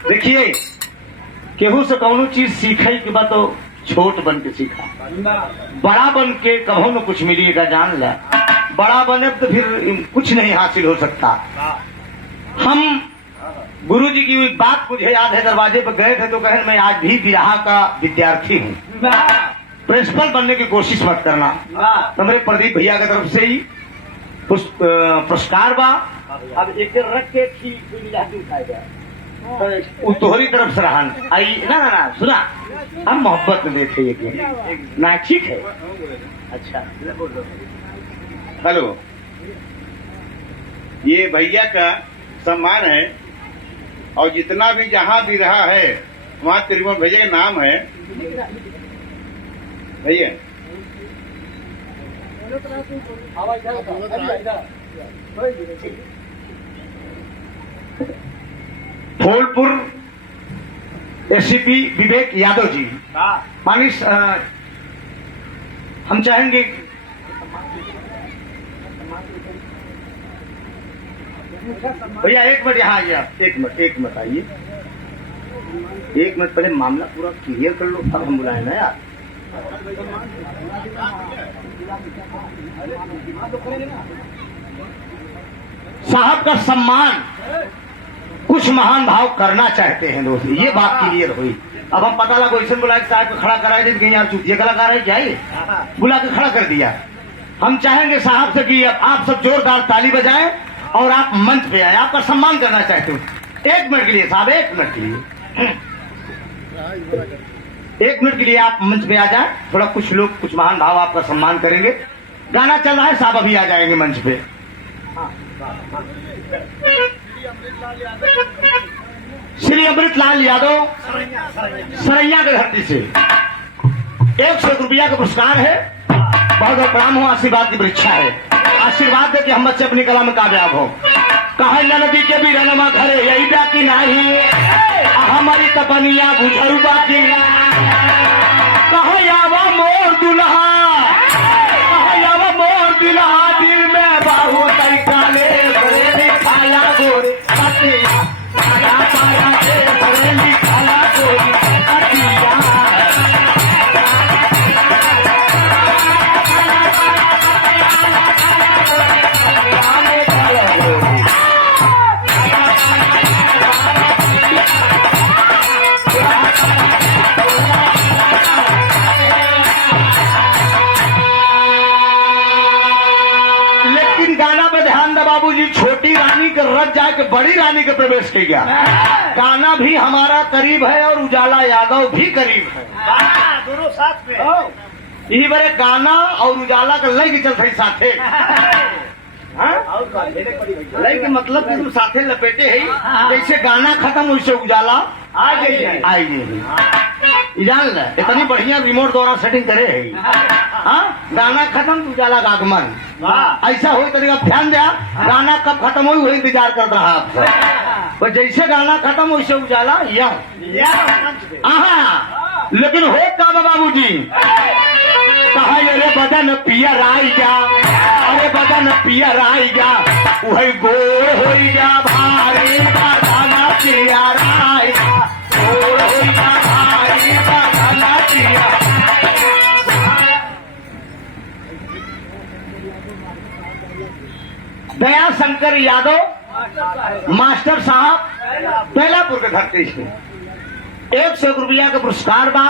देखिए केहू से कौनो चीज सीखे के बाद तो छोट बन के सीखा, बड़ा बन के कभो न कुछ मिलिएगा जान ला। बड़ा बने तो फिर कुछ नहीं हासिल हो सकता। हम गुरुजी की बात मुझे याद है, दरवाजे पर गए थे तो कहे मैं आज भी बिरहा का विद्यार्थी हूँ, प्रिंसिपल बनने की कोशिश मत करना। तो मेरे प्रदीप भैया की तरफ से ही पुरस्कार बा। अब एक रख के ठीक उठाएगा वो तोहरी तरफ से रहन आई ना ना ना सुना, हम मोहब्बत में देखे ये ना, ठीक है। अच्छा हेलो, ये भैया का सम्मान है और जितना भी जहाँ भी रहा है वहाँ त्रिभुवन भैया का नाम है भैया। फूलपुर एसीपी विवेक यादव जी, मानिस हम चाहेंगे भैया एक मिनट यहाँ आइए आप, एक मिनट आइए, एक मिनट पहले मामला पूरा क्लियर कर लो तब हम बुलाए ना यार। साहब का सम्मान कुछ महान भाव करना चाहते हैं दोस्त, ये बात क्लियर हुई। अब हम पता लगा ऐसा बुला के साहब को खड़ा कराए थे कहीं यार चूतिया कलाकार है क्या ये, बुला के खड़ा कर दिया। हम चाहेंगे साहब से कि आप सब जोरदार ताली बजाएं और आप मंच पे आए, आपका सम्मान करना चाहते हो। एक मिनट के लिए साहब, एक मिनट के लिए, एक मिनट के लिए आप मंच पे आ जाएं। थोड़ा कुछ लोग कुछ महान भाव आपका सम्मान करेंगे। गाना चल रहा है, साहब अभी आ जाएंगे मंच पे। श्री अमृतलाल यादव सरैया की धरती से 100 रुपया का पुरस्कार है। बहुत बहुत प्रणाम हो, आशीर्वाद की परीक्षा है। आशीर्वाद दे कि हम बच्चे अपनी कला में कामयाब हो। कहा नदी के भी रनमा घरे यही बाकी नहीं, हमारी तपनिया बुझरू बाकी। कहा यावा मोर दुल्हा, कहा यावा मोर दुल्हा, दिल में बाहू काले खाया गोरे अतिया, खाया पाया से खाला गोरी अतिया। बाबूजी छोटी रानी के रथ जाके बड़ी रानी के प्रवेश कर गया। गाना भी हमारा करीब है और उजाला यादव भी करीब है, दोनों साथ में। यही बड़े गाना और उजाला का लय के चलते साथे, लय के मतलब कि तुम साथे लपेटे है। जैसे गाना खत्म वैसे उजाला आ गई है, आई नहीं जान ल, इतनी बढ़िया रिमोट द्वारा सेटिंग करे है। हाँ, गाना खत्म उजाला का आगमन ऐसा हो तरीका ध्यान दिया। गाना कब खत्म हो वही इंतजार कर रहा आपसे। जैसे गाना खत्म वैसे उजाला यहाँ। लेकिन हो का बाबूजी कहा अरे बदन पियर आएगा, अरे बदन पियर आएगा, वही गोर होगा भारी का गाना पियर आएगा, गोर होगा भारी का गाना पियर। दया शंकर यादव मास्टर साहब बेलापुर के धरती से 100 रुपया का पुरस्कार बा।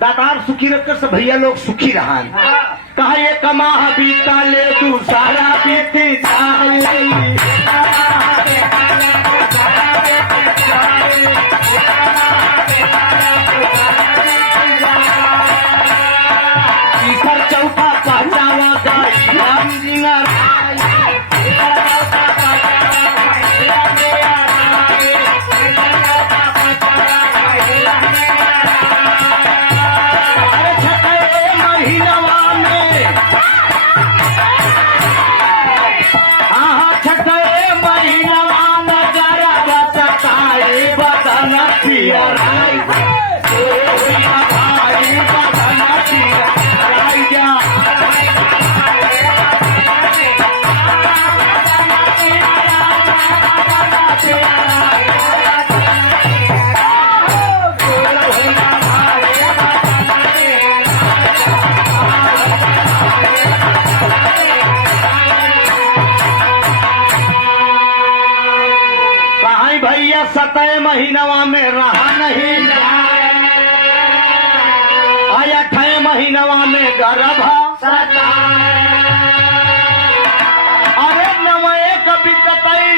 दातार सुखी रखकर सब भैया लोग सुखी रहा। कहा ये कमा बीता ले तू सारा बीती चौथा पहचावा छठे महीना 7 महीनवा में रहा नहीं आया 8 महीनवा में गर्भ अरे नवे कभी तई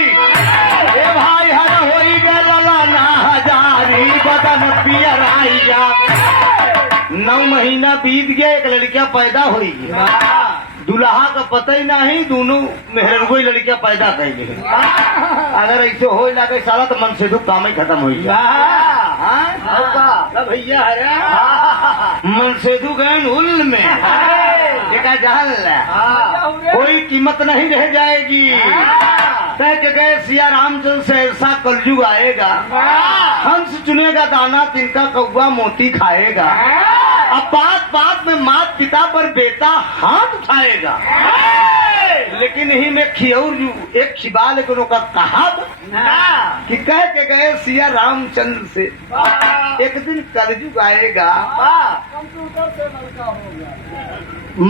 ए भाई हर होई गला ना हजारी बदन पियर आई जा 9 महीना बीत गया एक लड़कियां पैदा हुई दुल्हा का पता ही नहीं दोनों मेहर कोई लड़कियां पैदा कर ली अगर ऐसे हो लगे साला तो मन से दुख काम ही खत्म हो भैया अरे मन से दुख उल में देखा जहल कोई कीमत नहीं रह जाएगी तय के गए सिया रामचंद्र से ऐसा कलयुग आएगा हंस चुनेगा दाना तिनका कौवा मोती खाएगा अब बात बात में मात पिता पर बेटा हाथ उठाएगा लेकिन ही में खियौर एक खिबाल को का कहा कि कह के गए सिया रामचंद्र से एक दिन कलयुग आएगा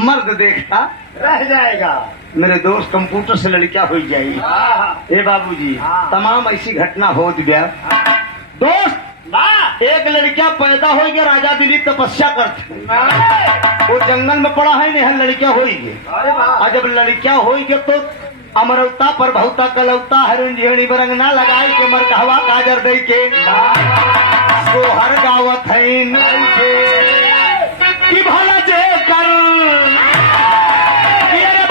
मर्द देखता रह जाएगा मेरे दोस्त कंप्यूटर से लड़कियां हो जाएगी ए बाबूजी तमाम ऐसी घटना हो गया दोस्त एक लड़कियां पैदा हो गया राजा दिलीप तपस्या करते वो जंगल में पड़ा है नहीं लड़कियां हो और जब लड़कियां हो गया तो अमरवता पर बहुता कलौता हरण झेड़ी बरंगना लगाई के मरकहवा काजर दे के सोहर गावत है कि भला जे कर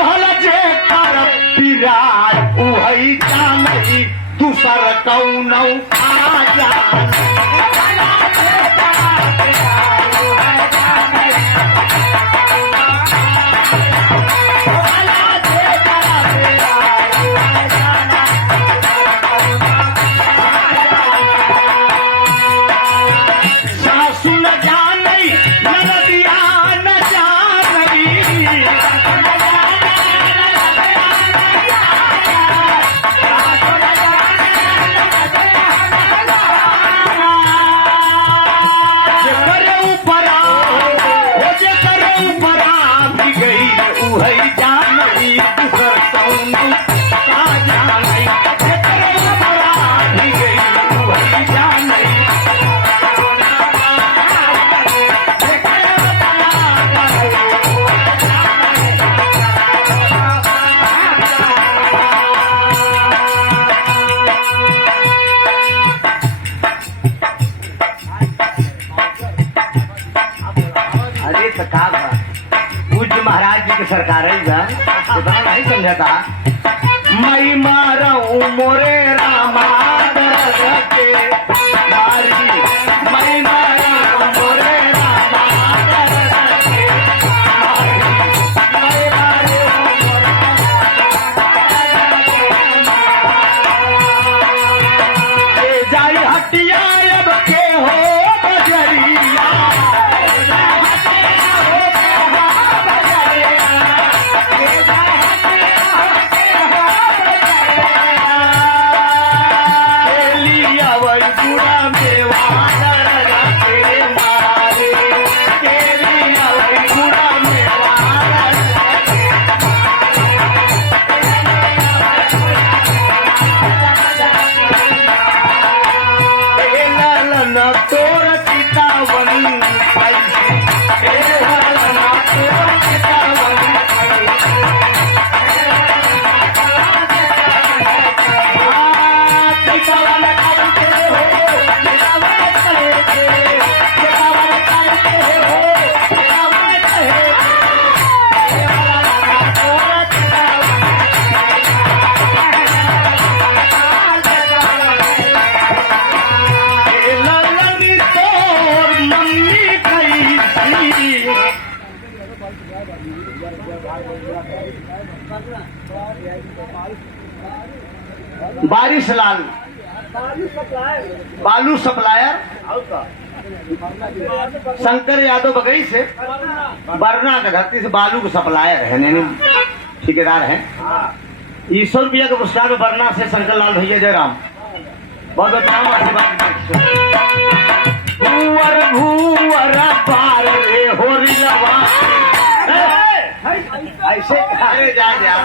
भला जे कर पिराज उहई जानई दूसर कौनौ आ जान पूज्य महाराज जी की सरकार नहीं समझा था मई मारू मोरे रामा के मारी मई मारू मोरे रामा जाई हटिया अब के हो बजरिया बारिश लाल बालू सप्लायर शंकर यादव बगई से बरना का धरती से बालू के सप्लायर है ठेकेदार है ₹100 के पुरस्कार में बरना से शंकर लाल भैया जयराम बहुत बहुत भूवर भूवर पार रे हो ऐसे कहा। अरे जा जा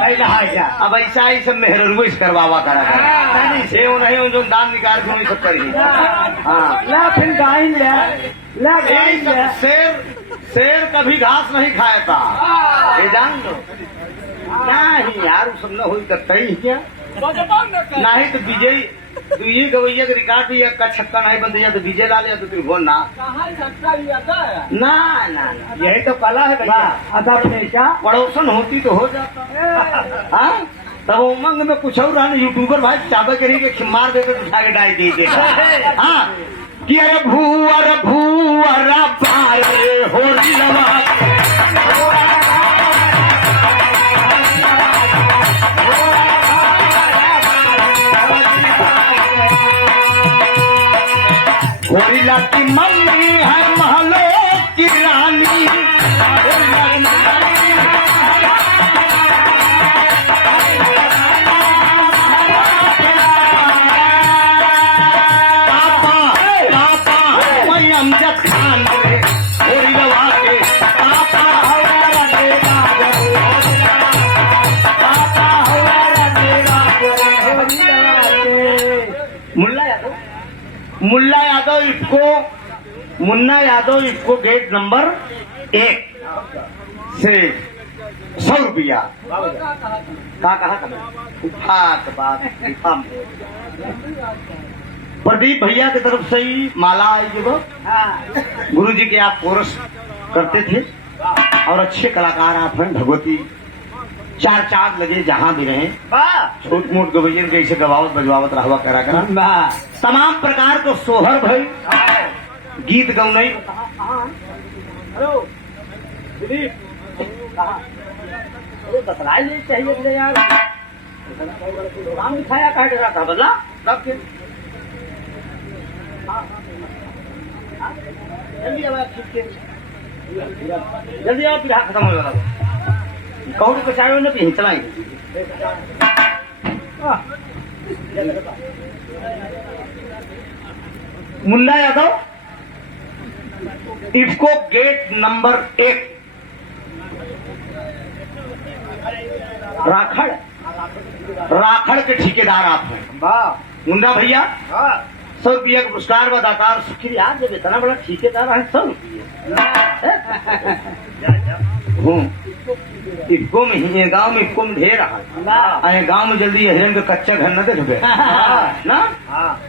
नहीं नहा जा। अब ऐसा ही सब मेहरुआ से करवावा करा नहीं से वो नहीं जो दान निकाल के वही सब करी हाँ ला फिर गाय ले ला गाय यही सब ले। शेर कभी घास नहीं खाया था ये जान लो नहीं यार वो सब न हुई करते ही क्या नहीं तो विजय तू ये गवैया के रिकॉर्ड भी का छक्का नहीं बनते या तो विजय ला लिया तो फिर वो ना ना ना यही तो कला है भैया। अच्छा फिर क्या? पड़ोसन होती तो हो जाता हाँ तब उमंग में कुछ और रहा यूट्यूबर भाई चाबे करी के मार देते तो उठा के डाई दे देगा हाँ कि अरे भूअर भूअर पारे होली लवा होरिला की मम्मी है महलों की रानी पापा पापा मैं अमजद खान रे होरिलवा के पापा हमारा देगा पापा हमारा देगा मुल्ला यादव मुन्ना यादव इसको गेट नंबर 1 से 100 रुपया कहा प्रदीप भैया की तरफ से ही माला आई जब गुरु जी के आप कोरस करते थे और अच्छे कलाकार आप हैं भगवती चार चांद लगे जहाँ भी रहे छोट मोट गवैयन के ऐसे गवावत बजवावत रहवा करा करा तमाम प्रकार को सोहर भाई गीत गौनई बतला चाहिए थे यार नाम दिखाया कह रहा था बदला सबके जल्दी अब जल्दी आओ फिर खत्म हो गया कौन को चाहे ना भी चलाएंगे मुन्ना यादव इफको गेट नंबर 1 राखड़ राखड़ के ठेकेदार आप हैं मुन्ना भैया 100 रुपया का पुरस्कार व दातार शुक्रिया यार जब इतना बड़ा ठेकेदार है 100 रुपये इफको में ही गांव में इफको में ढेर है गांव में जल्दी हिरन के कच्चा घर न देखबे ना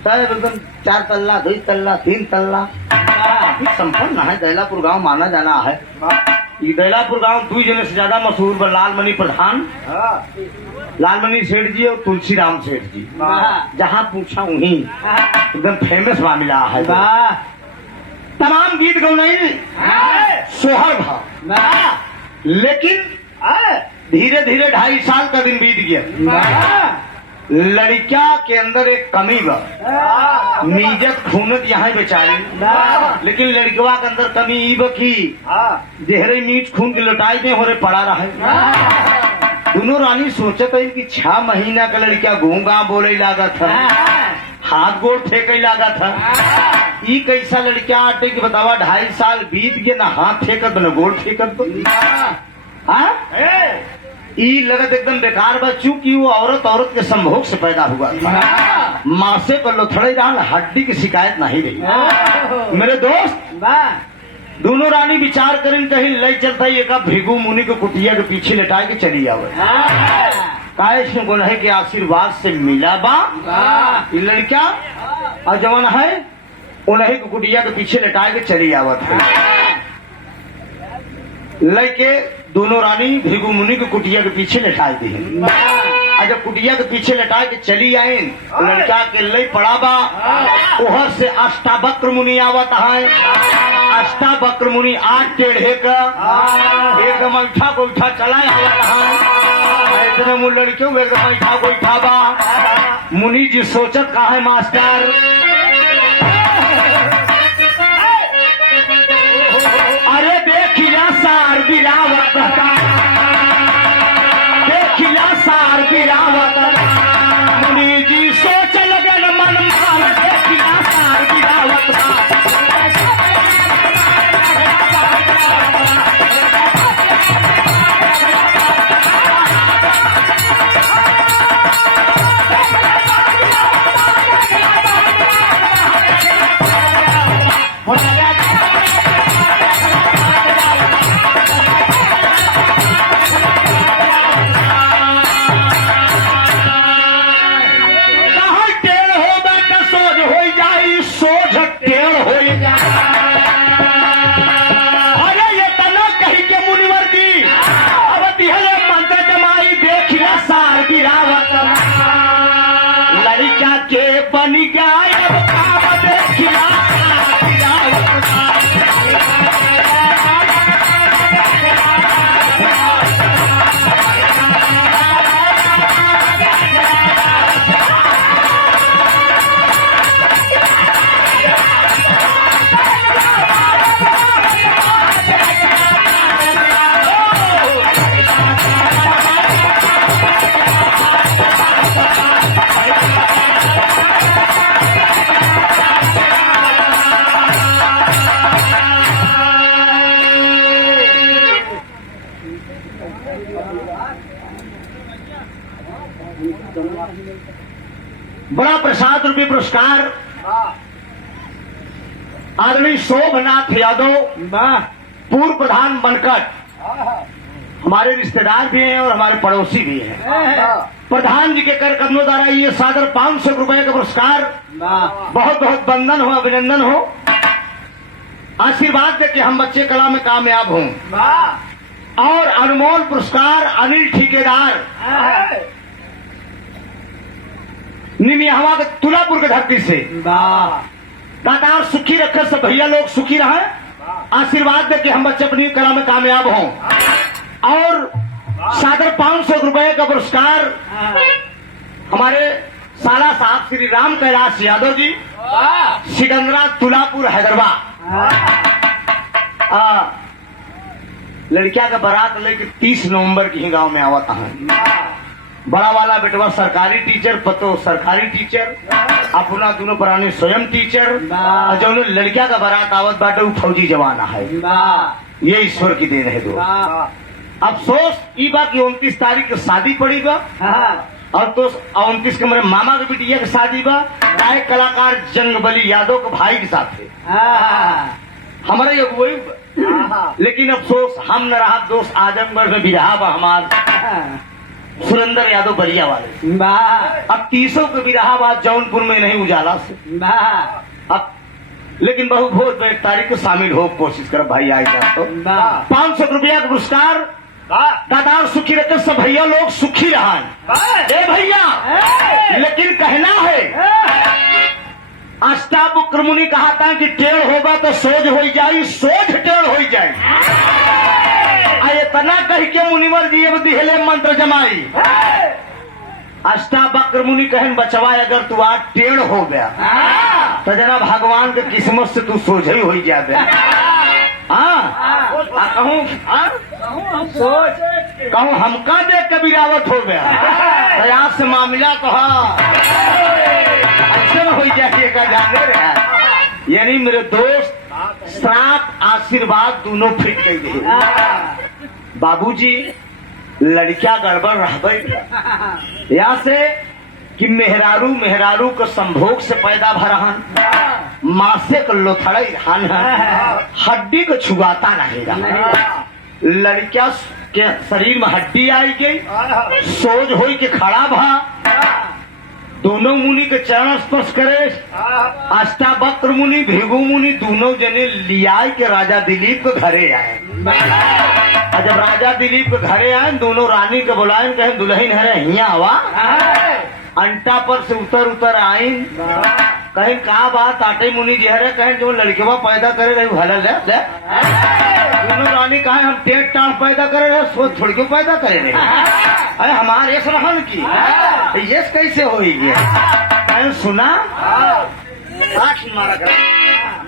सब एकदम 4 तल्ला 2 तल्ला 3 तल्ला संपन्न है दैलापुर गांव माना जाना है ये दैलापुर गांव 2 जने से ज्यादा मशहूर बा लालमणि प्रधान लालमणि सेठ जी और तुलसीराम सेठ जी जहाँ पूछा वहीं एकदम फेमस मामला है तमाम गीत गौनई सोहर भाव लेकिन धीरे धीरे 2.5 साल का दिन बीत गया लड़किया के अंदर एक कमी बा नीजत खूनत यहाँ बेचारी लेकिन लड़कवा के अंदर कमी ई बा की देहरे मीट खून के लुटाई में होरे पड़ा रहे दोनों रानी सोचत है कि 6 महीना का लड़किया गूंगा बोले लागा था हाथ गोड़ फेंके लागा था ई कैसा लड़किया आटे की बतावा 2.5 साल बीत गए ना हाथ फेंकत न गोड़ फेंकत ई लगत एकदम बेकार बा चूंकि वो औरत के संभोग से पैदा हुआ था मासे पर लोथड़े डाल हड्डी की शिकायत नहीं रही मेरे दोस्त दोनों रानी विचार करें कहीं ले चलता एक भृगु मुनि को कुटिया के पीछे लेटा के चली आवे काहे गुनहे के आशीर्वाद से मिला बा ये लड़किया और जवान है उन्हें को कुटिया के पीछे लेटा के चली आवत है लेके दोनों रानी भृगु मुनि को कुटिया के पीछे लेटा दी और जब कुटिया के पीछे लेटा के चली आए लड़का के लई पड़ा बा ओहर से अष्टावक्र मुनि आवत है अष्टावक्र मुनि 8 टेढ़े का एकदम ऐठा को उठा चला आवत है इतने मुँह लड़कियों एकदम ऐठा को उठा बा मुनि जी सोचत का है मास्टर अरे देखिला सार बिरावत का देखिला सार बिरावत मुनि जी सोच लगे मन मान देखिला सार बिरावत का कहाँ टेढ़ होगा तो सोझ हो जाई, सोझ टेढ़ हो जाए। अरे ये तना कही के मुनिवर जी अब दिहले मंत्र जमाई देखिला सार गिरावत लड़का के बन गया अब काम देखिला सार गिरावत। बड़ा प्रसाद रूपी पुरस्कार आदरणीय शोभनाथ यादव वाह पूर्व प्रधान बनकर हमारे रिश्तेदार भी हैं और हमारे पड़ोसी भी हैं। प्रधान जी के कर कदमों द्वारा ये सादर 500 रुपए का पुरस्कार, वाह बहुत बहुत वंदन हो, अभिनंदन हो। आशीर्वाद दे कि हम बच्चे कला में कामयाब हों। वाह और अनमोल पुरस्कार अनिल ठेकेदार निमियावा के तुलापुर के धरती से। वाह दातार सुखी रखे, सब भैया लोग सुखी रहे। आशीर्वाद दे कि हम बच्चे अपनी कला में कामयाब हों। और सादर 500 रुपए का पुरस्कार हमारे साला साहब श्री राम कैलाश यादव जी, सिकंदरा तुलापुर हैदराबाद। लड़किया का बारात लेके 30 नवंबर की ही गांव में आवत है। बड़ा वाला बेटवा सरकारी टीचर, पतो सरकारी टीचर, अपना दोनों प्राणी स्वयं टीचर। और जो लड़किया का बारात आवत बाटे वो फौजी जवान है। वाह ये ईश्वर की देन है। दो वाह अफसोस ई बा कि 29 तारीख की शादी पड़ी बा, और तो 29 के मेरे मामा के बिटिया की शादी बा गायक कलाकार जंगबली यादव के भाई के साथ है। हमारा ये वही बा। लेकिन अफसोस हम न रहा दोस्त आजमगढ़ में बिरहा बा हमार सुरेंद्र यादव बलिया वाले। वाह अब 30 के बिरहा बा जौनपुर में नहीं उजाला से। वाह अब लेकिन बहु भोज में 1 तारीख को शामिल हो कोशिश कर भाई आई जा तो। वाह 500 रुपया का पुरस्कार दादार सुखी रहते, सब भैया लोग सुखी रहा। ए भैया लेकिन कहना है अष्टावक्र मुनि कहा था कि टेढ़ होगा तो सोझ हो जाए, सोझ टेढ़ हो जाए। इतना कह के मुनिवर जी अब दिहले मंत्र जमाई। अष्टावक्र मुनि कहन बचवा अगर तू आज टेढ़ हो गया तो जना भगवान के किस्मत से तू सोझ ही हो जाए। कहूँ हमका देख के बिरावत हो गया तो यहाँ से मामला कहा ऐसे हो जाए का जाने रहा। यानी मेरे दोस्त श्राप आशीर्वाद दोनों फिट गई गई। बाबूजी लड़किया गड़बड़ रह यहाँ से कि मेहरारू मेहरारू को संभोग से पैदा भरहन, मासे को लोथड़ई रहन, हड्डी को छुआता नहीं रहा। लड़किया के शरीर में हड्डी आई गई, सोज होई के खड़ा भा, दोनों मुनि के चरण स्पर्श करे। अष्टावक्र मुनि भृगु मुनि दोनों जने लिया के राजा दिलीप के घरे आए। और जब राजा दिलीप के घरे आए दोनों रानी के बुलाए, कहे दुल्हन है हिया आवा। अंटा पर से उतर उतर आई, कहे का बात आटे मुनि जी हरे, कहे जो लड़केवा पैदा करे रहे हल ले। दोनों रानी कहे हम टेट टांग पैदा करे रहे, सोच छोड़ के पैदा करे रहे। अरे हमारे यश रहन की यश कैसे हो गया? सुना 60 मारा कर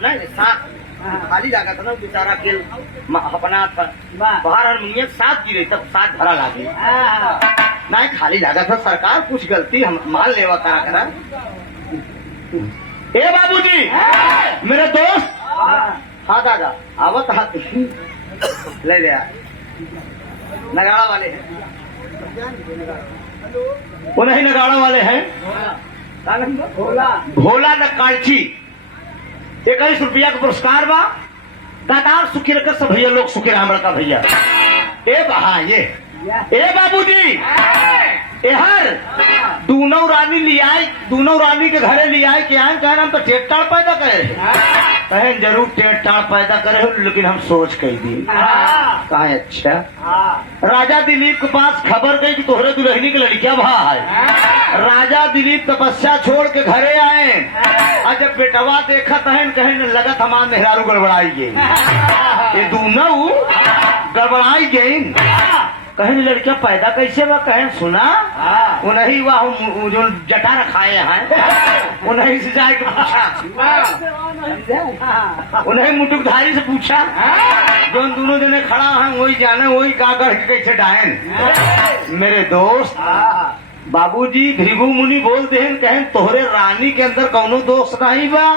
नहीं 60 खाली जागा था ना बेचारा के अपना बाहर 7 गिरे तब 7 भरा लागी नहीं खाली जागा था। सरकार कुछ गलती हम मान लेवा करा। ए बाबूजी मेरे दोस्त हाँ दादा आवत हाथ ले लिया। नगाड़ा वाले हैं वो नहीं, नगाड़ा वाले हैं भोला भोला न कांची 21 रुपया का पुरस्कार बा। दातार सुखी रखे सब भैया लोग सुखी रहा बड़का भैया। हाँ ये ए बाबूजी हर दूनों रानी लियाई, दूनों रानी के घरे लियाई के आए कहे हम तो टेटाड़ पैदा करे कहे जरूर टेटाड़ पैदा करे हो, लेकिन हम सोच कही दी कहा अच्छा राजा दिलीप के पास खबर गई कि तोहरे दुल्हनी की लड़कियां भा है। राजा दिलीप तपस्या छोड़ के घरे आए और जब बेटवा देखा तहन कहे लगत हमार मेहरारू गड़बड़ाई गई, ये दूनों गड़बड़ाई गई। कहीं लड़कियां पैदा कैसे बा कहें सुना उन्हीं वह जो जटा रखाए हैं उन्हीं से जाके पूछा, उन्हीं मुटुकधारी से पूछा जो दोनों जने खड़ा हैं वही जाने वही का कर कैसे डायन। मेरे दोस्त बाबूजी भृगु मुनि बोलते हैं कहें तोहरे रानी के अंदर कौनो दोष नहीं बा,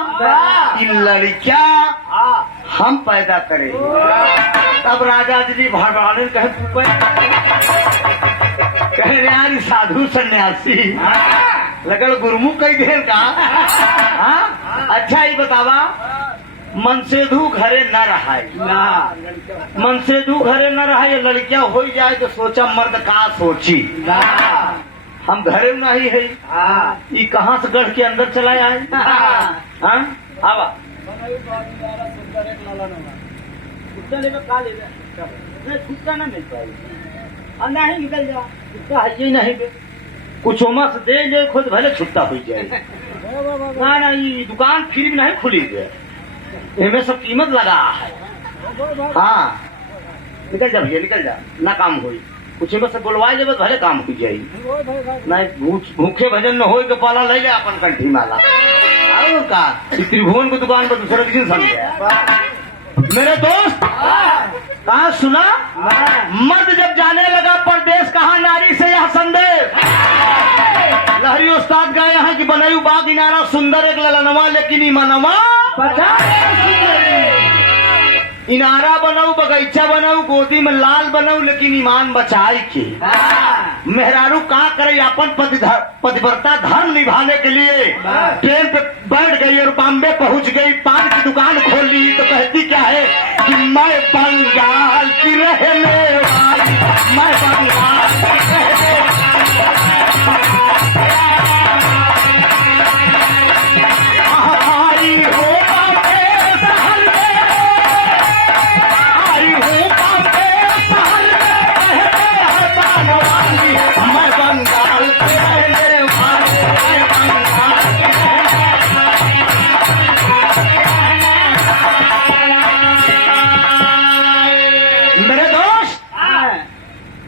ये लड़कियां हम पैदा करें। तब राजा जी भगवान कहे यार साधु सन्यासी लगल गुरमुख कई देर का। अच्छा ये बतावा मनसेधु घरे न रहा, मनसेधु घरे न रहा, ये लड़कियां हो जाए तो सोचा मर्द का सोची, हम घरे नहीं है, ये कहाँ से गढ़ के अंदर चला आए। आवा नहीं निकल जा नहीं कुछ उमा से दे ले खुद भले छुट्टा हो जाए ना ये दुकान फ्री में नहीं खुली है, इनमें सब कीमत लगा है। हाँ निकल जा भैया निकल जा ना काम होई कुछ में से बोलवाए जब भले काम हो जाए नहीं भूखे भजन न हो के पाला ले ले अपन कंठी माला और का त्रिभुवन की दुकान पर दूसरे दिन समझे। मेरे दोस्त कहा सुना मर्द जब जाने लगा परदेश कहा नारी से यह संदेश। लहरी उस्ताद गए यहाँ की बनायु बाग इनारा सुंदर एक ललनवा लेकिन ईमानवा इनारा बनाऊ बगीचा बनाऊ गोदी में लाल बनाऊ लेकिन ईमान बचाई के। मेहरारू का करे अपन पतिव्रता धर्म निभाने के लिए ट्रेन पे बैठ गई और बॉम्बे पहुंच गई, पान की दुकान खोल ली तो कहती क्या है कि मैं बंगाल की रहने वाली, मैं बंगाल की रहने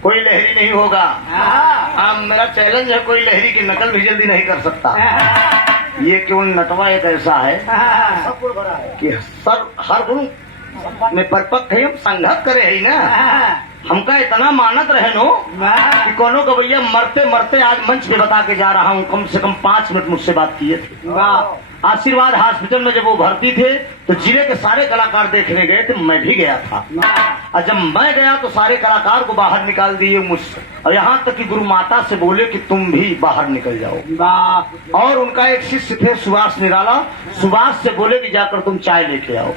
कोई लहरी नहीं होगा। मेरा चैलेंज है कोई लहरी की नकल भी जल्दी नहीं कर सकता। ये केवल नटवा एक ऐसा है कि सर हर गुरु में परिपक्व है, हम संघर्ष करे है ना, हमका इतना मानत रहे नो कि कोनो का भैया मरते मरते आज मंच पे बता के जा रहा हूँ, कम से कम 5 मिनट मुझसे बात किए थे। आशीर्वाद हॉस्पिटल में जब वो भर्ती थे तो जिले के सारे कलाकार देखने गए थे, मैं भी गया था। और जब मैं गया तो सारे कलाकार को बाहर निकाल दिए मुझसे, और यहाँ तक कि गुरु माता से बोले कि तुम भी बाहर निकल जाओ। और उनका एक शिष्य थे सुभाष निराला, सुभाष से बोले कि जाकर तुम चाय लेके आओ,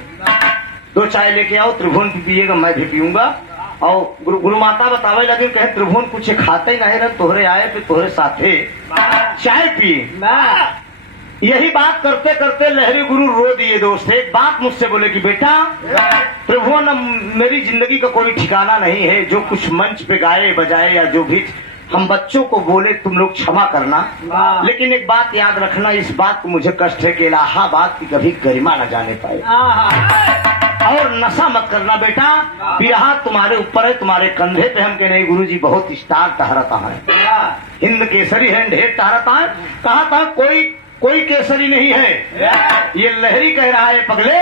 2 चाय लेके आओ, त्रिभुवन भी पिएगा मैं भी पीऊंगा। और गुरु माता बतावे लगे कहे त्रिभुवन कुछ खाते ही नहीं रहे, तोहरे आए फिर तोहरे साथे चाय पिए। यही बात करते करते लहरी गुरु रो दिए। दोस्त एक बात मुझसे बोले कि बेटा त्रिभुवन मेरी जिंदगी का कोई ठिकाना नहीं है, जो कुछ मंच पे गाए बजाए या जो भी हम बच्चों को बोले तुम लोग क्षमा करना, लेकिन एक बात याद रखना, इस बात को मुझे कष्ट है कि इलाहाबाद की कभी गरिमा न जाने पाए। और नशा मत करना बेटा, बिरहा तुम्हारे ऊपर है, तुम्हारे कंधे पे। हम कह नहीं गुरु जी बहुत स्टार टहरता है, हिंद केसरी है, ढेर टहरता है। कहा था कोई केसरी नहीं है, ये लहरी कह रहा है पगले,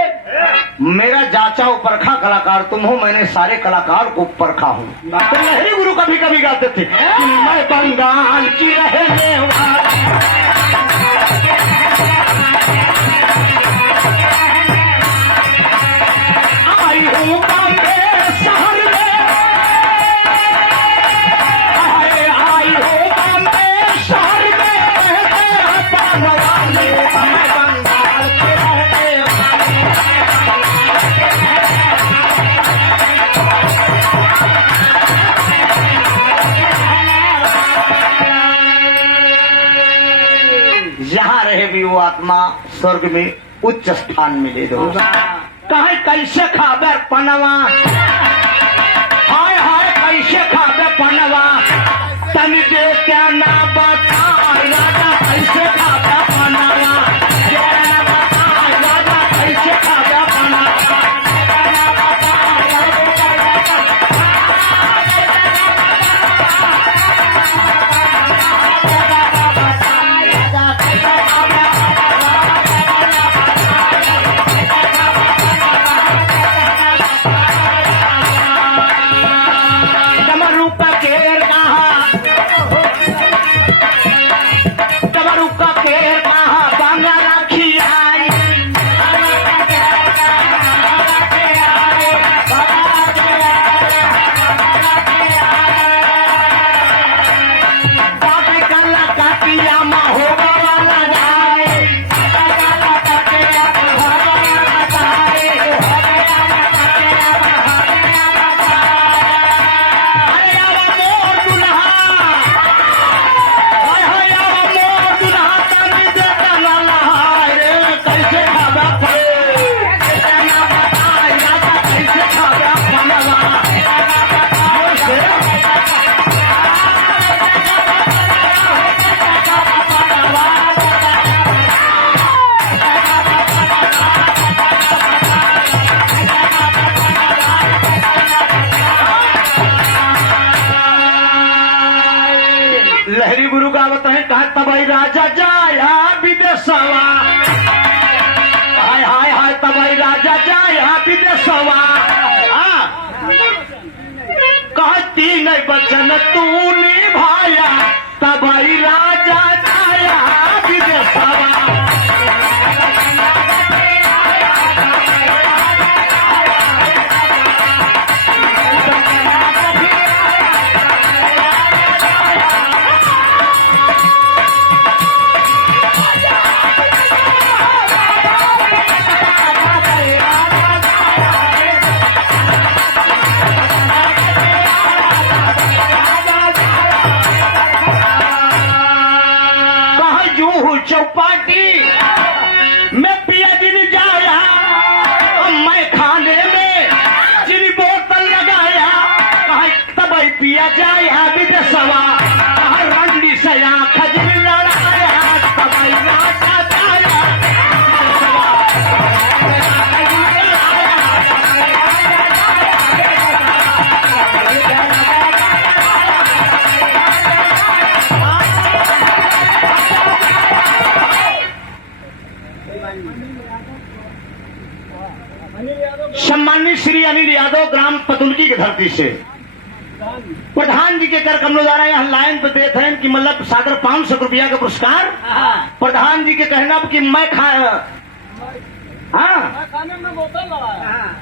मेरा जाचा परखा कलाकार तुम हो, मैंने सारे कलाकार को परखा हूँ। तो लहरी गुरु कभी कभी गाते थे कि मैं बंगाल की रहने वाली, आई हूँ बॉम्बे शहर में, आई हूँ बॉम्बे शहर में, मैं बंगाल की रहने वाली। आत्मा स्वर्ग में उच्च स्थान मिले दो। कहे कैसे खाबे पनवा, हाय हाय कैसे खाबे पनवा, तनी दे क्या ना बता राजा कैसे खाबे पनवा, जरा बता राजा कैसे खाबे पनवा। डमरू का केर कहाँ, डमरू का केर कहाँ, बांगा राखी आई, बाबे कला काटिया मा होगा वाला जाए, अरे आवा मोर दुल्हा, हाय हाय आवा मोर दुल्हा, तनी दे तना लहाय रे कैसे खाबा पड़े, तना बताए राजा कैसे खाबा पनवा। से लहरी गुरु गावत है कहा तबई राजा जाया विदेशवा, हाय हाय हाय तबई राजा जाया विदेशवा, कहती नहीं बचन तू निभाया, तबई राजा जाया विदेशवा। चौपाटी मैं पिया जिन जाया, मैं खाने में जिन बोतल लगाया, कहा तबई पिया जाया विदेशवा, कहा रंडी से आँख जिन लड़ाया, तबई राजा जाया सम्मानित श्री अनिल यादव ग्राम पतुलकी की धरती से प्रधान जी के कर कमलों द्वारा यहाँ लाइन पे देते हैं कि मतलब सागर 500 रुपया का पुरस्कार प्रधान जी के कहना कि मैं खाने में बोतल लगाया।